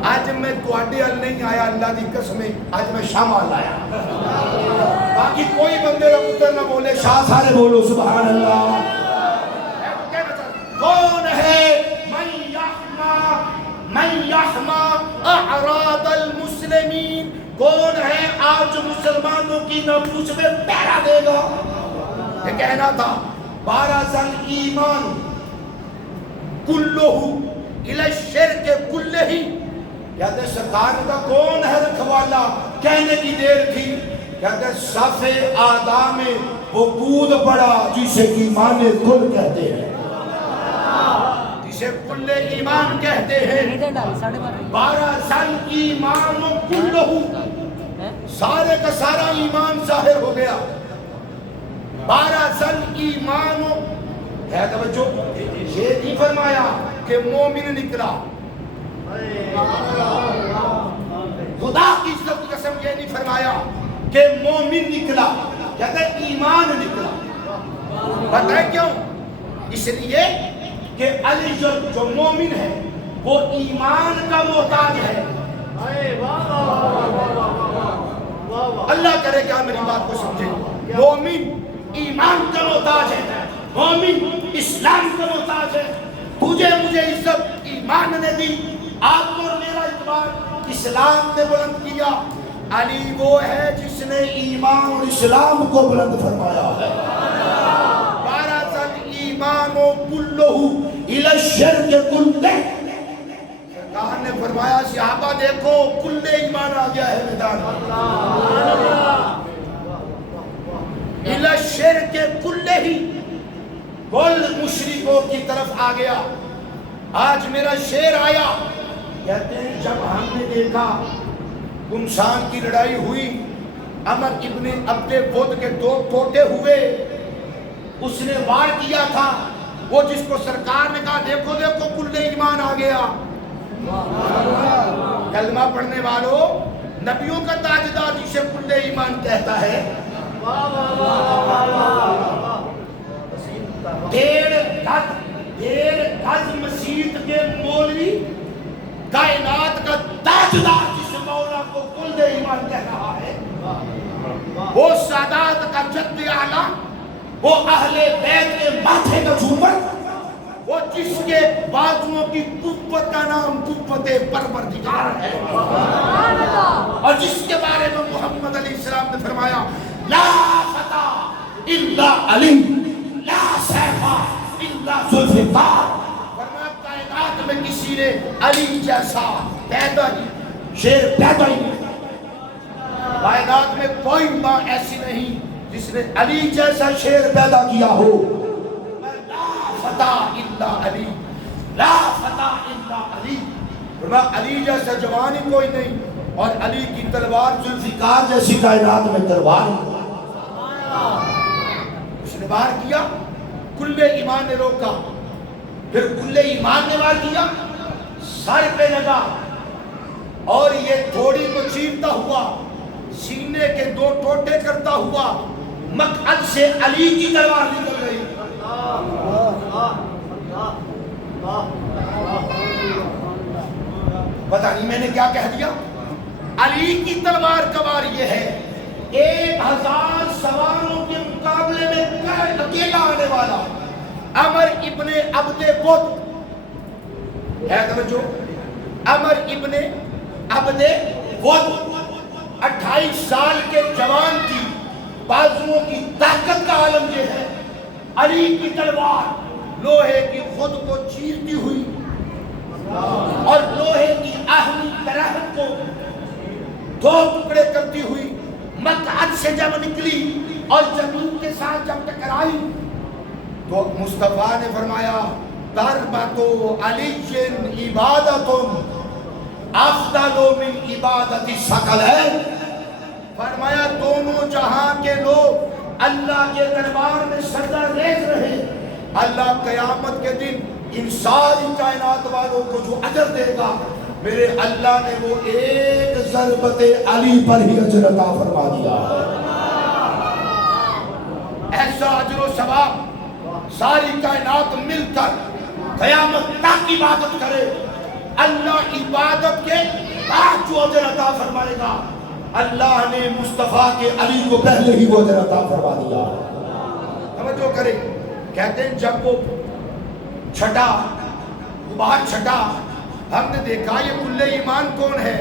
آج میں تواڈے ال نہیں آیا, اللہ دی قسم, آج میں شامل آیا. باقی کوئی بندے کا پتر نہ بولے, شاہ سارے بولو سبحان اللہ. کون ہے من یحمی اعراض المسلمین, کون ہے آج مسلمانوں کی ناموس میں پہرا دے گا. یہ کہنا تھا بارز الایمان کلہ الی الشرک کلہ. یاد سرکار کا کون ہے رکھوالا کہنے کی دیر تھی، کہتے صف آدھا میں وہ کود پڑا جسے ایمان کل کہتے ہیں، جسے کل ایمان کہتے ہیں۔ 12 سال ایمان و کلہو، سارے کا سارا ایمان ظاہر ہو گیا۔ 12 سال ایمان و، ہے توجہ، یہ نہیں فرمایا کہ مومن نکلا، خدا کی عزت کی قسم یہ نہیں فرمایا کہ مومن نکلا، کہتا ہے ایمان نکلا۔ بتائیں کیوں؟ اس لیے کہ علی جو مومن ہے وہ ایمان کا محتاج ہے۔ اللہ کرے کہ آپ میری بات کو سمجھیں، مومن ایمان کا محتاج ہے، مومن اسلام کا محتاج ہے۔ تجھے مجھے عزت ایمان نے دی، آپ کو میرا اعتبار اسلام نے بلند کیا۔ علی وہ ہے جس نے ایمان اور اسلام کو بلند فرمایا ہے۔ 12 سال ایمان و کلہ الی الشرک کلہ، سرکار نے فرمایا صحابہ دیکھو کل ایمان آ گیا ہے میدان الی الشرک کلہ، کل مشرکوں کی طرف آ گیا۔ آج میرا شعر آیا، کہتے ہیں جب ہم نے دیکھا گمشان کی لڑائی ہوئی، عمر ابن عبد ود کے 2 ٹوٹے ہوئے، اس نے وار کیا تھا، وہ جس کو سرکار نے کہا دیکھو دیکھو کل ایمان آ گیا۔ کلمہ پڑھنے والوں، نبیوں کا تاجدار جسے کل ایمان کہتا ہے، 1.5 گز مسجد کے مولوی، کائنات کا تاجدار جس مولا کو کل ایمان کہہ رہا ہے، وہ سادات کا جد اعلیٰ، وہ اہل بیت کے ماتھے کا جھومر، وہ جس کے بازوؤں کی قوت کا نام قوت پروردگار ہے، اور جس کے بارے میں محمد علیہ السلام نے فرمایا لا فتح الا علی، لا سیف الا ذوالفقار۔ فرمایا کائنات میں کسی نے علی جیسا پیدا ہی شیر پیدا ہی نہیں، کائنات میں کوئی ماں ایسی نہیں جس نے علی جیسا شیر پیدا کیا ہو۔ لا فتح الا علی، لا فتح الا علی، فرمایا علی جیسا جوان ہی کوئی نہیں، اور علی کی تلوار ذوالفقار جیسی کائنات میں تلوار، اس نے وار کیا، کل ایمان نے روکا، پھر کل ایمان نے وار کیا، سر پہ لگا، اور یہ تھوڑی کو چیرتا ہوا، سینے کے 2 ٹوٹے کرتا ہوا، مقعد سے علی کی تلوار نکل گئی۔ پتہ نہیں میں نے کیا کہہ دیا۔ علی کی تلوار کا وار یہ ہے، 1000 سواروں کے مقابلے میں اکیلا آنے والا عمر ابن عبد ود، ہے توجہ، عمر ابن عبد ود 28 سال کے جوان کی بازوؤں کی طاقت کا عالم یہ ہے، علی کی تلوار لوہے کی خود کو چیرتی ہوئی اور لوہے کی آہنی درخت کو 2 ٹکڑے کرتی ہوئی مقعد سے جب نکلی اور زمین کے ساتھ جب ٹکرائی تو مصطفیٰ نے فرمایا ضربۃ علی عبادۃ افضل من عبادت الثقلین، فرمایا دونوں جہاں کے لوگ اللہ کے دربار میں سجدہ ریز رہے، اللہ قیامت کے دن ان ساری کائنات والوں کو جو اجر دے گا، میرے اللہ نے وہ ایک ضربت علی پر ہی اجر عطا فرما دیا۔ ایسا اجر و ثواب ساری کائنات مل کر قیامت تک عبادت کرے، اللہ عبادت کے بعد جو اجر عطا فرمائے گا، اللہ نے مصطفیٰ کے علی کو پہلے ہی وہ اجر عطا فرما دیا۔ توجہ کرے، کہتے ہیں جب وہ چھٹا، غبار چھٹا، ہم نے دیکھا یہ کل ایمان کون ہے؟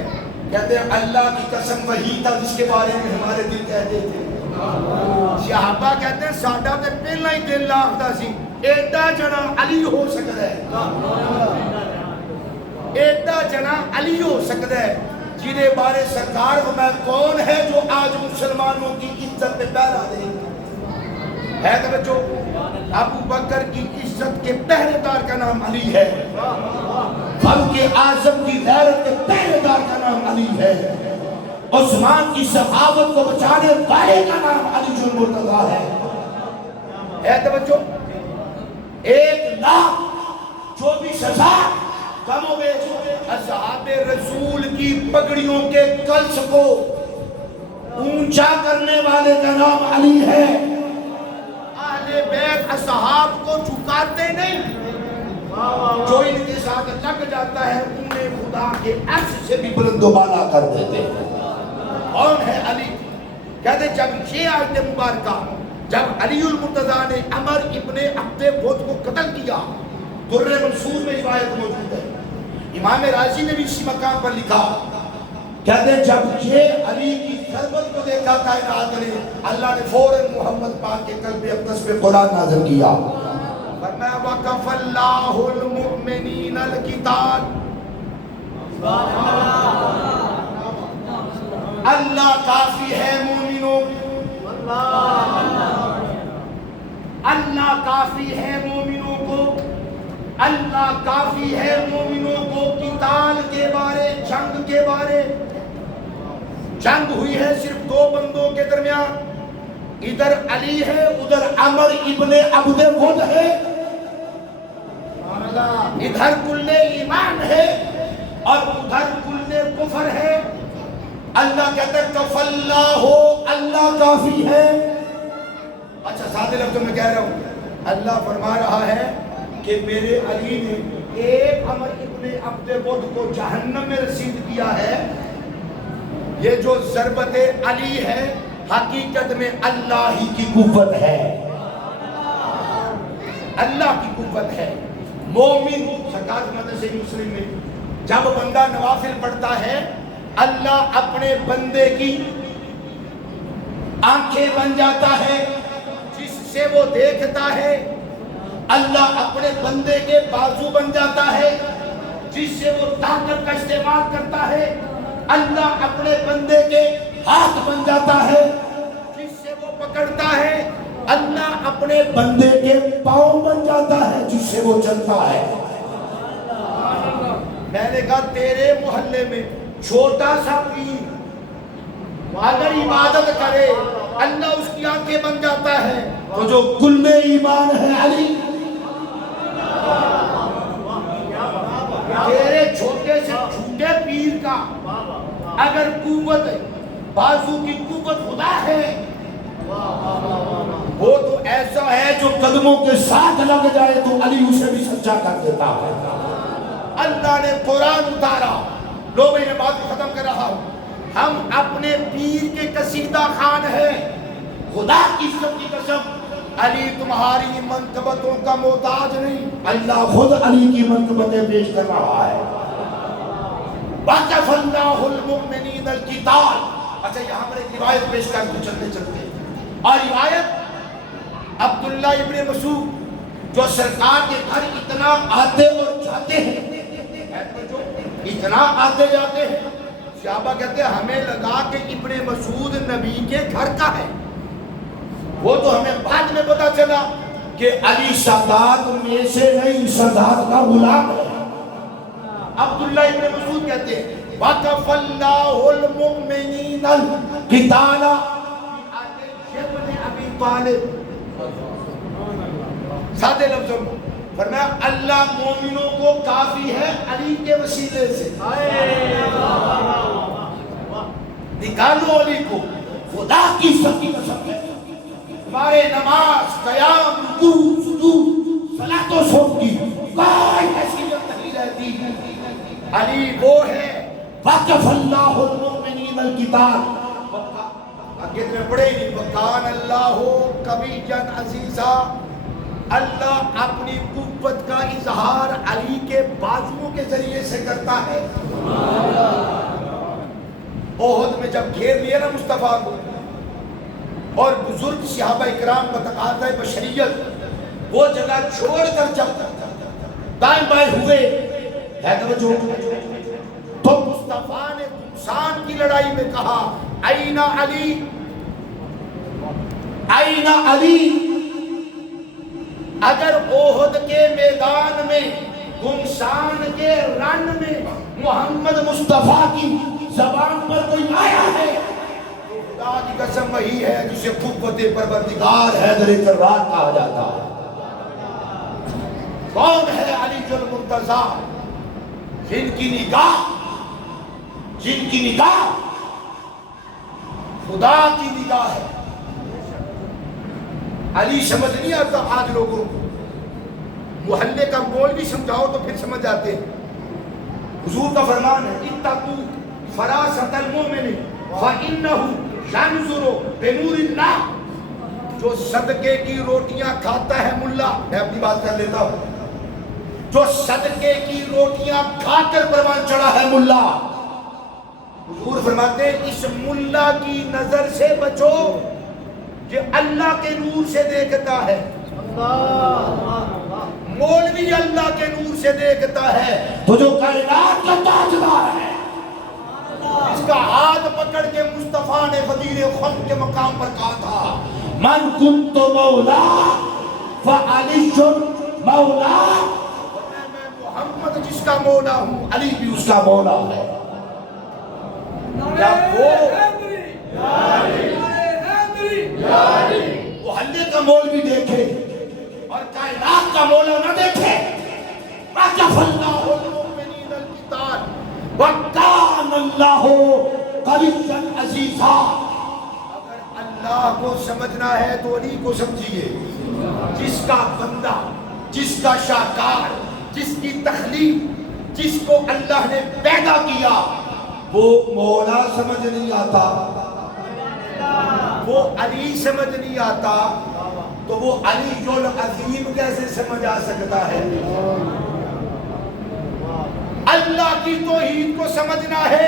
کہتے ہیں اللہ کی قسم وہی تھا جس کے بارے میں ہمارے دل کہتے تھے۔ صحابہ کہتے ہیں ساڈا تے پہلا ہی دل آخدا سی ایڈا جنا علی ہو سکتا ہے، ایڈا جنا علی ہو سکتا ہے، جنہیں بارے سرکار میں کون ہے جو آج مسلمانوں کی عزت میں پہرا دے؟ ہے توجہ، ابو بکر کی عزت کے پہرے دار کا نام علی ہے، فاروق اعظم کی غیرت کے پہرے دار کا نام علی ہے، عثمان کی سخاوت کو بچانے والے کا نام علی جو مرتضیٰ ہے توجہ، 1,24,000 کم و بیش اصحاب رسول کی پگڑیوں کے کلش کو اونچا کرنے والے کا نام علی ہے۔ اہل بیت اصحاب کو جھکاتے نہیں، جو ان کے ساتھ لگ جاتا ہے انہیں خدا کے عرش سے بھی بلند و بالا کر دیتے ہیں۔ کون ہے علی؟ کہتے جب یہ آیت مبارکہ، جب علی المرتضیٰ نے عمر ابن عبد بت کو قتل کیا، در منصور میں روایت موجود ہے، امام رازی نے بھی اسی مقام پر لکھا، کہتے ہیں جب یہ علی کی ضربت کو دیکھا کائنات نے، اللہ نے فوراً محمد پاک کے قلب اقدس پہ قرآن نازل کیا، فرمایا وَقَفَ اللَّهُ الْمُؤْمِنِينَ الْقِتَالَ، اللہ کافی ہے مومنوں، اللہ کافی ہے مومنوں کو، اللہ کافی ہے مومنوں کو قتال کے بارے، جنگ کے بارے۔ جنگ ہوئی ہے صرف 2 بندوں کے درمیان، ادھر علی ہے ادھر عمر ابن عبد ود ہے، ادھر کل ایمان ہے اور ادھر کل کفر ہے۔ اللہ کہتا ہے کف اللہ ہو، اللہ کافی ہے۔ اچھا سادے لفظوں میں کہہ رہا ہوں، اللہ فرما رہا ہے کہ میرے علی نے ایک عمر ابن عبد ود کو جہنم میں رسید کیا ہے، یہ جو ضربت علی ہے حقیقت میں اللہ ہی کی قوت ہے، اللہ کی قوت ہے۔ مومن سرکار فرماتے ہیں مسلم میں، جب بندہ نوافل پڑھتا ہے اللہ اپنے بندے کی آنکھیں بن جاتا ہے جس سے وہ دیکھتا ہے، اللہ اپنے بندے کے بازو بن جاتا ہے جس سے وہ طاقت کا استعمال کرتا ہے، اللہ اپنے بندے کے ہاتھ بن جاتا ہے جس سے وہ پکڑتا ہے، اللہ اپنے بندے کے پاؤں بن جاتا ہے جس سے وہ چلتا ہے۔ میں نے کہا تیرے محلے میں چھوٹا سا پیر اگر عبادت کرے اللہ اس کی آنکھیں بن جاتا ہے، تو جو کل ایمان ہے علی، تیرے چھوٹے سے چھوٹے پیر کا اگر قوت بازو کی قوت خدا ہے، وہ تو ایسا ہے جو قدموں کے ساتھ لگ جائے تو علی اسے بھی سچا کر دیتا ہے۔ اللہ نے قرآن اتارا، لو میں یہ بات ختم کر رہا ہوں، ہم اپنے پیر کے قصیدہ خان ہیں، خدا کی عزت کی قسم علی تمہاری منقبتوں کا محتاج نہیں، اللہ خود علی کی منقبتیں پیش کر رہا ہے۔ وَقَفَ اللَّهُ الْمُؤْمِنِينَ الْقِتَالَ۔ اچھا یہاں پر ایک روایت پیش کر دوں چلتے چلتے، اور روایت عبداللہ ابن مسعود جو سرکار کے گھر اتنا آتے اور جاتے ہیں، اتنا آتے جاتے ہیں، صحابہ کہتے ہیں ہمیں لگا کہ ابن مسعود نبی کے گھر کا ہے، وہ تو ہمیں بعد میں پتا چلا کہ علی سادات میں سے نہیں، سادات کا غلام ہے۔ عبداللہ ابن مسعود کہتے ہیں وَقَفَ اللَّهُ الْمُؤْمِنِينَ الْقِتَالَ ابن ابی طالب۔ سادے لفظوں میں فرمایا اللہ مومنوں کو کافی ہے علی کے وسیلے سے، نکالو علی کو، خدا کی سکی قسم ہے ہمارے نماز قیام رکوع سجود صلاۃ و صوم کی کوئی حیثیت نہیں رہتی، علی وہ ہے وَقَفَ اللَّهُ الْمُؤْمِنِينَ الْقِتَالَ۔ آگے میں پڑھے ہی نہیں، وَقَانَ اللَّهُ قَوِيًّا عَزِيزًا، اللہ اپنی قوت کا اظہار علی کے بازوؤں کے ذریعے سے کرتا ہے۔ احد میں جب گھیر لیا نا مصطفیٰ کو، اور بزرگ صحابہ اکرام بتقاضۂ بشریت وہ جگہ چھوڑ کر جب دائیں بائیں ہوئے ہے تو مصطفیٰ نے گمشان کی لڑائی میں کہا این علی این علی، اگر احد کے میدان میں گمشان کے رن میں محمد مصطفیٰ کی زبان پر کوئی آیا ہے تو خدا کی قسم وہی ہے جسے قوت پروردگار حیدر کرار کہا جاتا ہے۔ کون ہے علی المرتضیٰ؟ جن کی نگاہ خدا کی نگاہ ہے۔ علی سمجھ نہیں آتا آج لوگوں کو، محلے کا مول بھی سمجھاؤ تو پھر سمجھ آتے ہیں۔ حضور کا فرمان ہے اتقوا فراست المؤمن فإنه ينظر بنور اللہ، جو صدقے کی روٹیاں کھاتا ہے ملا، میں اپنی بات کر لیتا ہوں، جو صدقے کی روٹیاں کھا کر پروان چڑھا ہے ملا، حضور فرماتے ہیں اس ملا کی نظر سے بچو، یہ اللہ کے نور سے دیکھتا ہے، مولوی اللہ کے نور سے دیکھتا ہے، تو جو کائنات کا تاجدار ہے، اس کا ہاتھ پکڑ کے مصطفیٰ نے غدیر خم کے مقام پر کہا تھا من کنت مولا فعلی مولا، میں محمد جس کا مولا ہوں علی بھی اس کا مولا ہے۔ جب وہ محلے کا مولوی دیکھے اور کائنات کا مولا نہ دیکھے، وَكَفَ اللَّهُ الْمُؤْمِنِينَ الْقِتَالَ وَكَانَ اللَّهُ قَوِيًّا عَزِيزًا۔ اگر اللہ کو سمجھنا ہے تو علی کو سمجھیے، جس کا بندہ، جس کا شاکار، جس کی تخلیق، جس کو اللہ نے پیدا کیا، وہ مولا سمجھ نہیں آتا، وہ علی سمجھ نہیں آتا، تو وہ علی العظیم کیسے سمجھ آ سکتا ہے؟ اللہ کی توحید کو سمجھنا ہے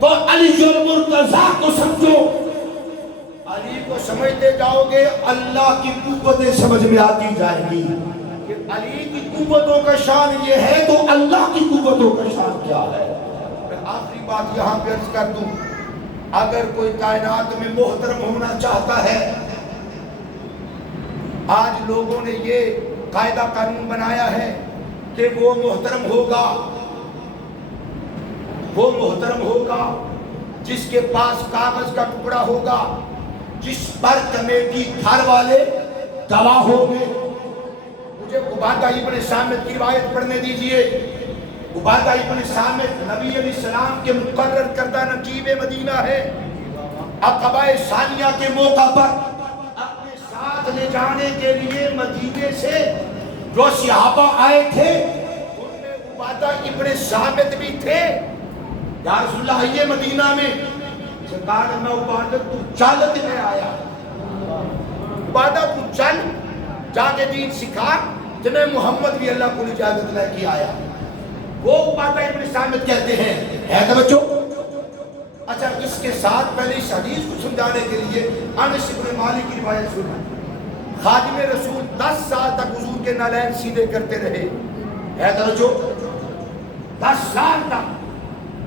تو علی المرتضیٰ کو سمجھو، علی کو سمجھتے جاؤ گے اللہ کی قوتیں سمجھ میں آتی جائیں گی کہ علی کی قوتوں کا شان یہ ہے تو اللہ کی قوتوں کا شان کیا ہے۔ میں آخری بات یہاں پہ عرض کر دوں، اگر کوئی کائنات میں محترم ہونا چاہتا ہے، آج لوگوں نے یہ قاعدہ قانون بنایا ہے کہ وہ محترم ہوگا جس کے پاس کاغذ کا ٹکڑا ہوگا، جس پر کمیٹی گھر والے گواہ ہوں گے۔ مجھے عبادہ ابن صامت کی روایت پڑھنے دیجئے۔ عبادہ ابن صامت نبی علیہ السلام کے مقرر کردہ نقیب مدینہ ہے۔ عقبہ ثانیہ کے موقع پر اپنے ساتھ لے جانے کے لیے مدینے سے جو صحابہ آئے تھے ان میں عبادہ ابن صامت بھی تھے۔ یا رسول اللہ یہ مدینہ میں کہا میں عبادت تو چالت میں آیا، عبادت تو چل جا کے دین سکھا، جنہیں محمد بھی اللہ کو اجازت لے کے آیا۔ وہ عبادہ ابن صامت کہتے ہیں ہے توجہ۔ اچھا اس کے ساتھ پہلے اس حدیث کو سمجھانے کے لیے انس بن مالک کی روایت سنا۔ خادم رسول 10 سال تک حضور کے نالین سیدھے کرتے رہے، ہے توجہ، 10 سال تک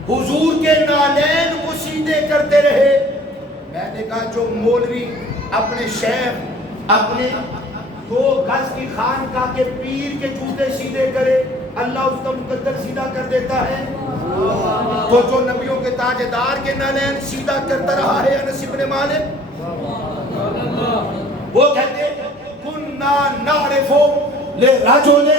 حضور کے نالین کو سیدھے کرتے رہے۔ میں نے کہا جو مولوی اپنے شیخ اپنے 2 گز کی خانقاہ کے پیر کے جوتے سیدھے کرے اللہ اس کا مقدر سیدھا کر دیتا ہے، تو جو نبیوں کے تاجدار کے نالین سیدھا کرتا رہا ہے انس بن مالک، وہ کہتے کننا نعرف لرجل،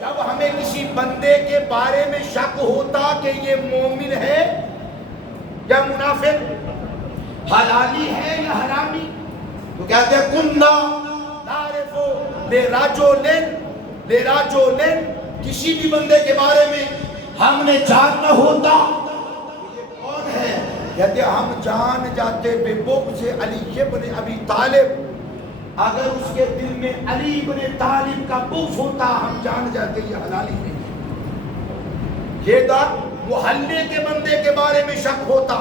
جب ہمیں کسی بندے کے بارے میں شک ہوتا کہ یہ مومن ہے یا منافق، حلالی ہے یا حرامی، تو کہتے ہیں کننا نعرف لرجل، کسی بھی بندے کے بارے میں ہم نے جاننا ہوتا یہ کون ہے، کہتے ہیں ہم جان جاتے بے بغض علی ابن ابی طالب، اگر اس کے دل میں علی ابن طالب کا بغض ہوتا ہم جان جاتے یہ حلالی نہیں۔ یہ دا محلے کے بندے کے بارے میں شک ہوتا،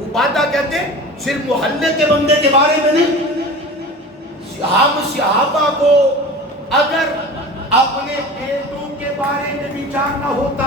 عبادہ کہتے ہیں صرف محلے کے بندے کے بارے میں نہیں، ہم صحابہ کو اگر اپنے بیٹوں کے بارے میں بھی جاننا ہوتا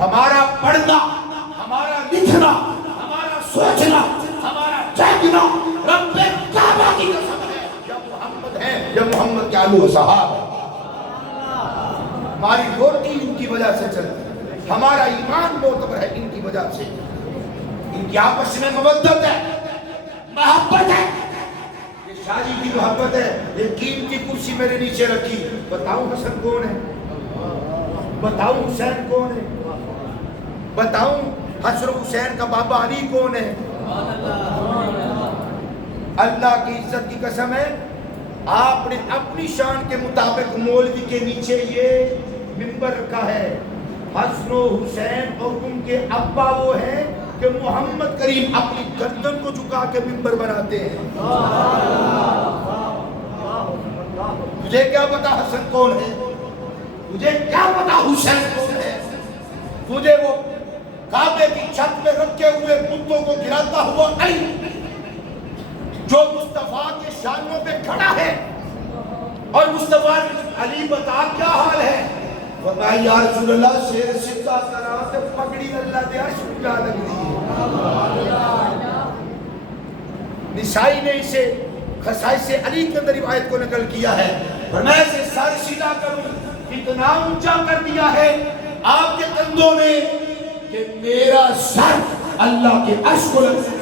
ہمارا پڑھنا، ہمارا لکھنا، ہمارا سوچنا، ہمارا جاگنا رب کعبہ کی قسم ہے یا محمد ہے یا محمد کے آل و صحاب ہے۔ ہماری روٹی ان کی وجہ سے چلتی ہے، ہمارا ایمان معتبر ہے ان کی وجہ سے، ان کی آپس میں مودت ہے، محبت ہے، یہ شادی کی محبت ہے۔ یہ قیمتی کرسی میرے نیچے رکھی، بتاؤں حسن کون ہے، بتاؤں حسین کون ہے، بتاؤں حسن حسین کا بابا علی کون ہے۔ اللہ کی عزت کی قسم ہے، آپ نے اپنی شان کے مطابق مولوی کے نیچے یہ منبر رکھا ہے۔ حسن و حسین اور ان کے ابا وہ ہیں کہ محمد کریم اپنی گردن کو جھکا کے منبر بناتے ہیں۔ تجھے کیا پتا حسن کون ہے، تجھے کیا پتا حسین کون ہے، تجھے وہ کعبے کی چھت میں رکھے ہوئے بتوں کو گراتا ہوا علی جو مصطفیٰ کے شانوں پہ کھڑا ہے، اور مصطفیٰ علی بتا کیا حال ہے، فرمایا یا رسول اللہ شیر سدھا کرا تے پگڑی اللہ دے عرش پہ لگ رہی ہے۔ نسائی نے اسے خصائص علی کے اندر روایت کو نقل کیا ہے، فرمایا سے سر سیدھا کروں اتنا اونچا کر دیا ہے آپ کے کندھوں نے کہ میرا سر اللہ کے عرش کو لگ سے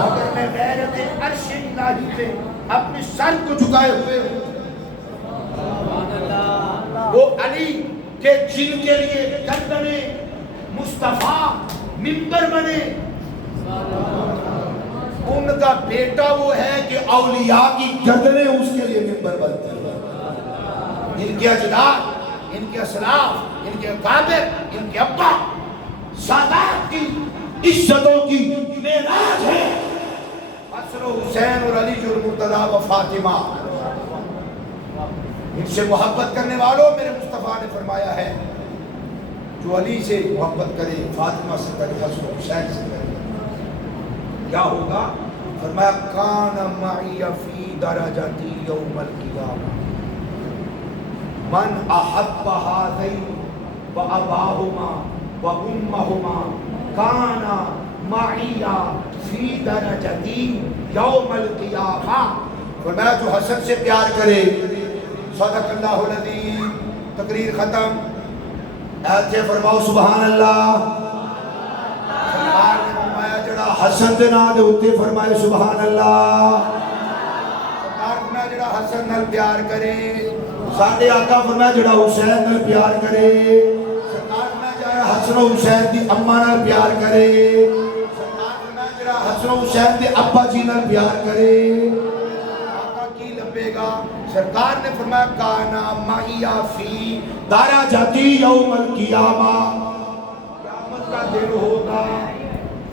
اگر میں غیرت عرش الہی پہ اپنے سر کو جھکائے ہوئے ہوں، وہ علی کے جن کے لیے گردن مصطفیٰ منبر بنے، ان کا بیٹا وہ ہے کہ اولیاء کی گردنیں اس کے لیے منبر بنتی ہیں۔ ان کے اجداد، ان کے اسلاف، ان کے اکابر، ان کے ابا سادات کی عزتوں کی معراج ہے حسن و حسین اور علی المرتضیٰ و فاطمہ۔ ان سے محبت کرنے والوں میرے مصطفیٰ نے فرمایا ہے جو علی سے محبت کرے، فاطمہ سے کرے، حسن و حسین سے کرے، کیا ہوگا؟ فرمایا کان معی فی درجتی یوم القیامہ من احب هذین و اباہما و امہما کان معی فی درجتی یوم القیامہ۔ فرمایا جو حسن سے پیار کرے، صدق اللہ العظیم۔ تقریر ختم، ایسے فرماؤ سبحان اللہ۔ سرکار نے فرمایا جڑا حسن دے نا دے اتے فرمائے سبحان اللہ۔ سرکار فرمایا جڑا حسن نال پیار کرے، ساڈے آقا فرمایا جڑا حسین نال پیار کرے، سرکار فرمایا جڑا حسن و حسین دی اماں نال پیار کرے، سرکار فرمایا جڑا حسن و حسین دے ابا جی نال پیار کرے، آقا کی لبے گا؟ سرکار نے فرمایا کانا معی فی درجتی یوم القیامہ، قیامت کا دن ہوگا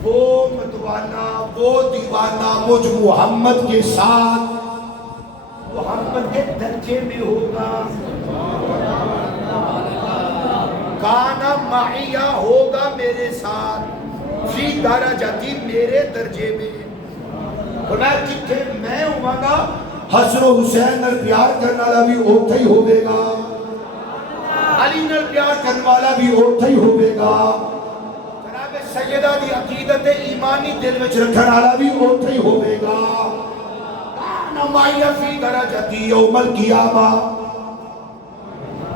وہ متوانا، وہ دیوانہ مجھ محمد کے ساتھ محمد کے درجے میں ہوگا۔ کانا معی ہوگا میرے ساتھ، فی درجتی میرے درجے میں، فرمایا جتھے میں ہوں گا حسن و حسین نال پیار کرنے والا بھی اوتھے ہی ہوے گا، علی نال پیار کرنے والا بھی اوتھے ہی ہوے گا، جناب سیدہ دی عقیدت ایمانی دل وچ رکھن والا بھی اوتھے ہی ہوے گا۔ کان معی فی درجتی یوم القیامہ۔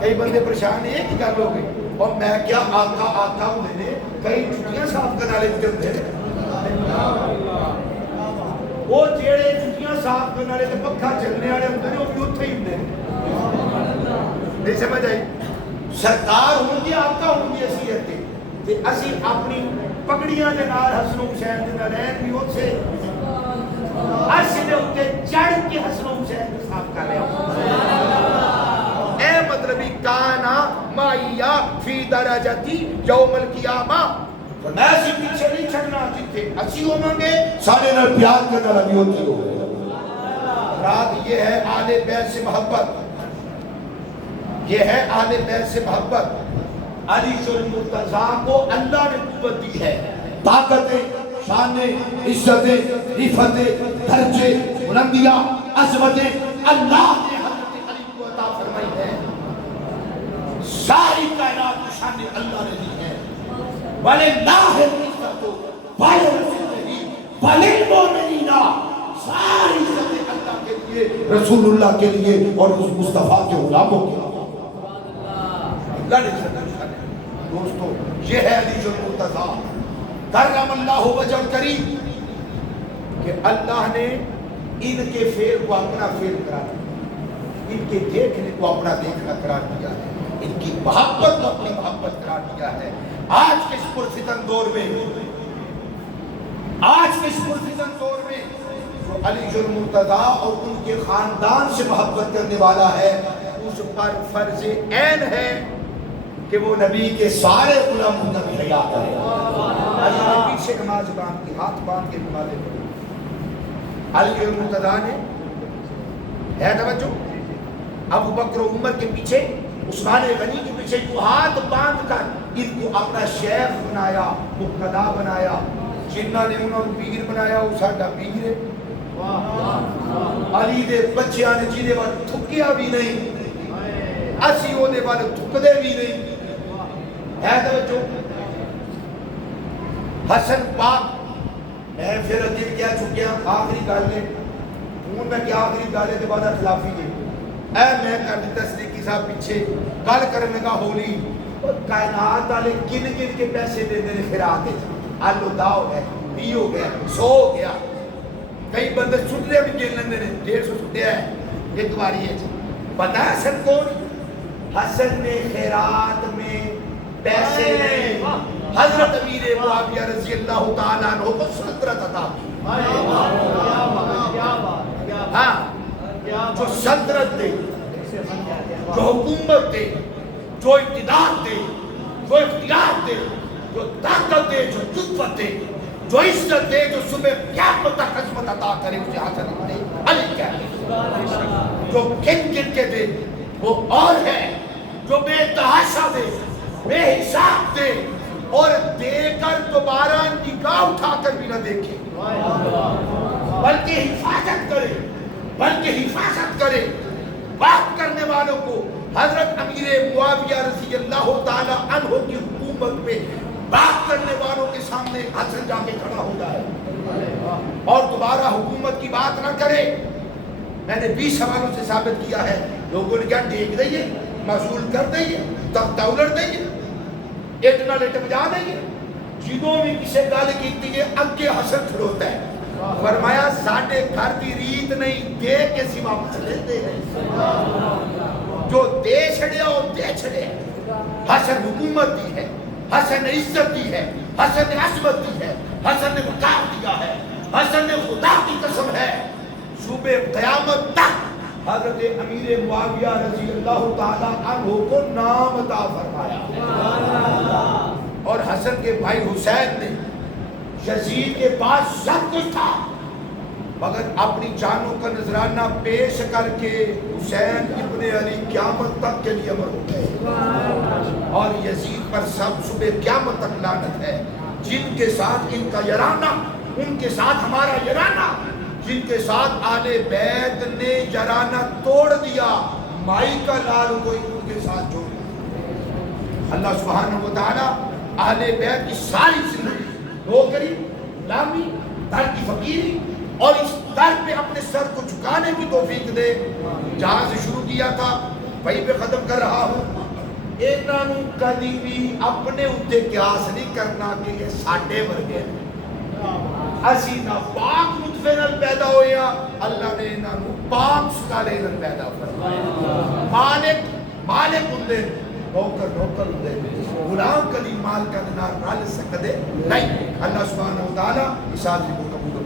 کئی بندے پریشان ہیں کہ کر لو گے، اور میں کیا آقا آقا ہوندے نے، کئی چھٹیاں صاف کرنے والے بھی ہوندے نے، وہ جیڑے چھٹیاں صاف کرنے والے تے پکھا چلنے والے ہوندے نے وہ بھی اوتھے ہی ہوندے نے۔ نہیں سمجھ آئی؟ سرکار ہوں گے آقا ہوں گے اصلیت تے اسی اپنی پگڑیاں دے نال حسن و حسین دے نال رہن بھی اوتھے عرش دے اوتے چڑھ کے حسن و حسین کو صاف کر رہے ہوں۔ اے مطلبی کانا معی فی درجتی یوم القیامہ، میں اسی پیچھے نہیں چھڑنا، جتنے اسی ہوں گے سارے نال پیار کرنا ربی ہوتی ہو۔ رات یہ ہے آل بیت سے محبت، یہ ہے آل بیت سے محبت۔ علی المرتضیٰ کو اللہ نے قوت دی ہے، طاقتیں، شانیں، عزتیں، رفعتیں، درجے، بلندیاں، عظمتیں اللہ نے حضرت علی کو عطا فرمائی ہے۔ ساری کائنات شان اللہ نے دی ہے. وَلِلَّهِ الْعِزَّةُ وَلِرَسُولِهِ وَلِلْمُؤْمِنِينَ. ساری عزت اللہ کے لیے, رسول اللہ کے لیے اور اس مصطفیٰ کے غلاموں کے لیے. اللہ نے عزت دی ہے. دوستو یہ ہے علی المرتضیٰ کرم اللہ وجہ الکریم کہ اللہ نے ان کے فعل کو اپنا فعل قرار دیا, ان کے دیکھنے کو اپنا دیکھنا قرار دیا ہے, ان کی محبت کو اپنی محبت قرار دیا ہے. آج کے اس پرفتن دور میں, آج کے اس پرفتن دور میں جو علی المرتضیٰ اور ان کے خاندان سے محبت کرنے والا ہے, اس پر فرض عین ہے کہ وہ نبی کے سارے غلاموں کا بھی حیا کرے. علی کے پیچھے نماز باندھ کے, ہاتھ باندھ کے نمازیں پڑھیں. علی المرتضیٰ نے ہے توجہ, ابو بکر و عمر کے پیچھے, عثمان غنی کے پیچھے جو ہاتھ باندھ کر ان کو اپنا شیخ بنایا, مقتدا بنایا. جنہاں نے انہوں نے پیر بنایا وہ ساڈا پیر ہے. علی دے بچیاں نے جیدے وال تھکیا بھی نہیں, اسی وہ دے وال تھکدے بھی نہیں. ہے توجہ. حسن پاک میں پھر اگے کیا چکیا آخری گل ہے ہوں میں کیا آخری گل ہے بعد خلافی ہے اے میں کر دیتا صدیقی صاحب پیچھے گل کرنے کا ہولی کائنات والے گن گن کے پیسے دے دے خیرات ہے. آلو دا ہو گئے, بی ہو گیا, 100 ہو گیا. کئی بندے چھٹے بھی گن لیندے نے, 150 چھٹیا ہے ایک باری ہے. پتہ ہے حسن کون؟ حسن نے خیرات میں پیسے نہیں, حضرت امیر معاویہ رضی اللہ تعالیٰ عنہ کو سلطنت عطا کی. ہاں جو سلطنت دے, جو حکومت دے, جو اقتدار دے, جو اختیار دے, جو طاقت دے, جو قوت دے, جو عزت دے, جو صبح قیامت تک عظمت عطا کرے اسے حسن دے علی کہتے ہیں. جو گن گن کے دے وہ اور ہے, جو بے تحاشا دے, بے حساب دے اور دے کر دوبارہ نگاہ اٹھا کر بھی نہ دیکھے, بلکہ حفاظت کرے, بلکہ حفاظت کرے. بات کرنے والوں کو حضرت امیر معاویہ رضی اللہ تعالی عنہ کی حکومت پہ بات کرنے والوں کے سامنے حسن جا کے کھڑا ہوتا ہے اور دوبارہ حکومت کی بات نہ کرے. میں نے 20 سوالوں سے ثابت کیا ہے. لوگوں نے کیا ٹیک دئیے, معزول کر دئیے, تختہ الٹ دئیے, اتنا لیٹ بجا دئیے. جدوں بھی کسی گل کیتی ہے اگے حسن کھڑوتا ہے. فرمایا ساڈے گھر دی ریت نہیں, دے کے سی واپس لیتے ہیں. جو دے چھڑیا وہ دے چھڑیا. حسن حکومت دی ہے, حسن نے عزت دی ہے, حسن نے عظمت دی ہے, حسن نے وقار دیا ہے, حسن نے خدا کی قسم ہے صبح قیامت تک حضرت امیر معاویہ رضی اللہ تعالی عنہ کو نام عطا فرمایا. اور حسن کے بھائی حسین نے, یزید کے پاس سب کچھ تھا مگر اپنی جانوں کا نذرانہ پیش کر کے حسین ابن علی قیامت تک کے لیے امر ہو گئے. اور یزید پر سب صبح قیامت تک لعنت ہے. جن کے ساتھ ان کا یرانہ, ان کے ساتھ ہمارا یرانہ, جن کے ساتھ آل بیت نے یرانہ توڑ دیا, مائی کا لال کوئی ان کے ساتھ جوڑ دیا. اللہ سبحانہ و تعالی اہل بیت کی ساری زندگی نوکری, غلامی, در کی فقیری اور اس در پہ اپنے سر کو جھکانے کی توفیق دے. جہاں سے شروع کیا تھا وہیں پہ ختم کر رہا ہوں. انہاں نوں کدی بھی اپنے اُتے قیاس نہیں کرنا کہ یہ ساڈے ورگے اسی نہ پاک نطفے نال پیدا ہوئے ہیں, اللہ نے انہاں نوں پاک سکالے نال پیدا فرمایا. مالک مالک ہوندے, نوکر نوکر ہوندے, غلام کدی مالک دے نال رل سکدے نہیں. اللہ سبحانہ و تعالی اس آدمی کو قبول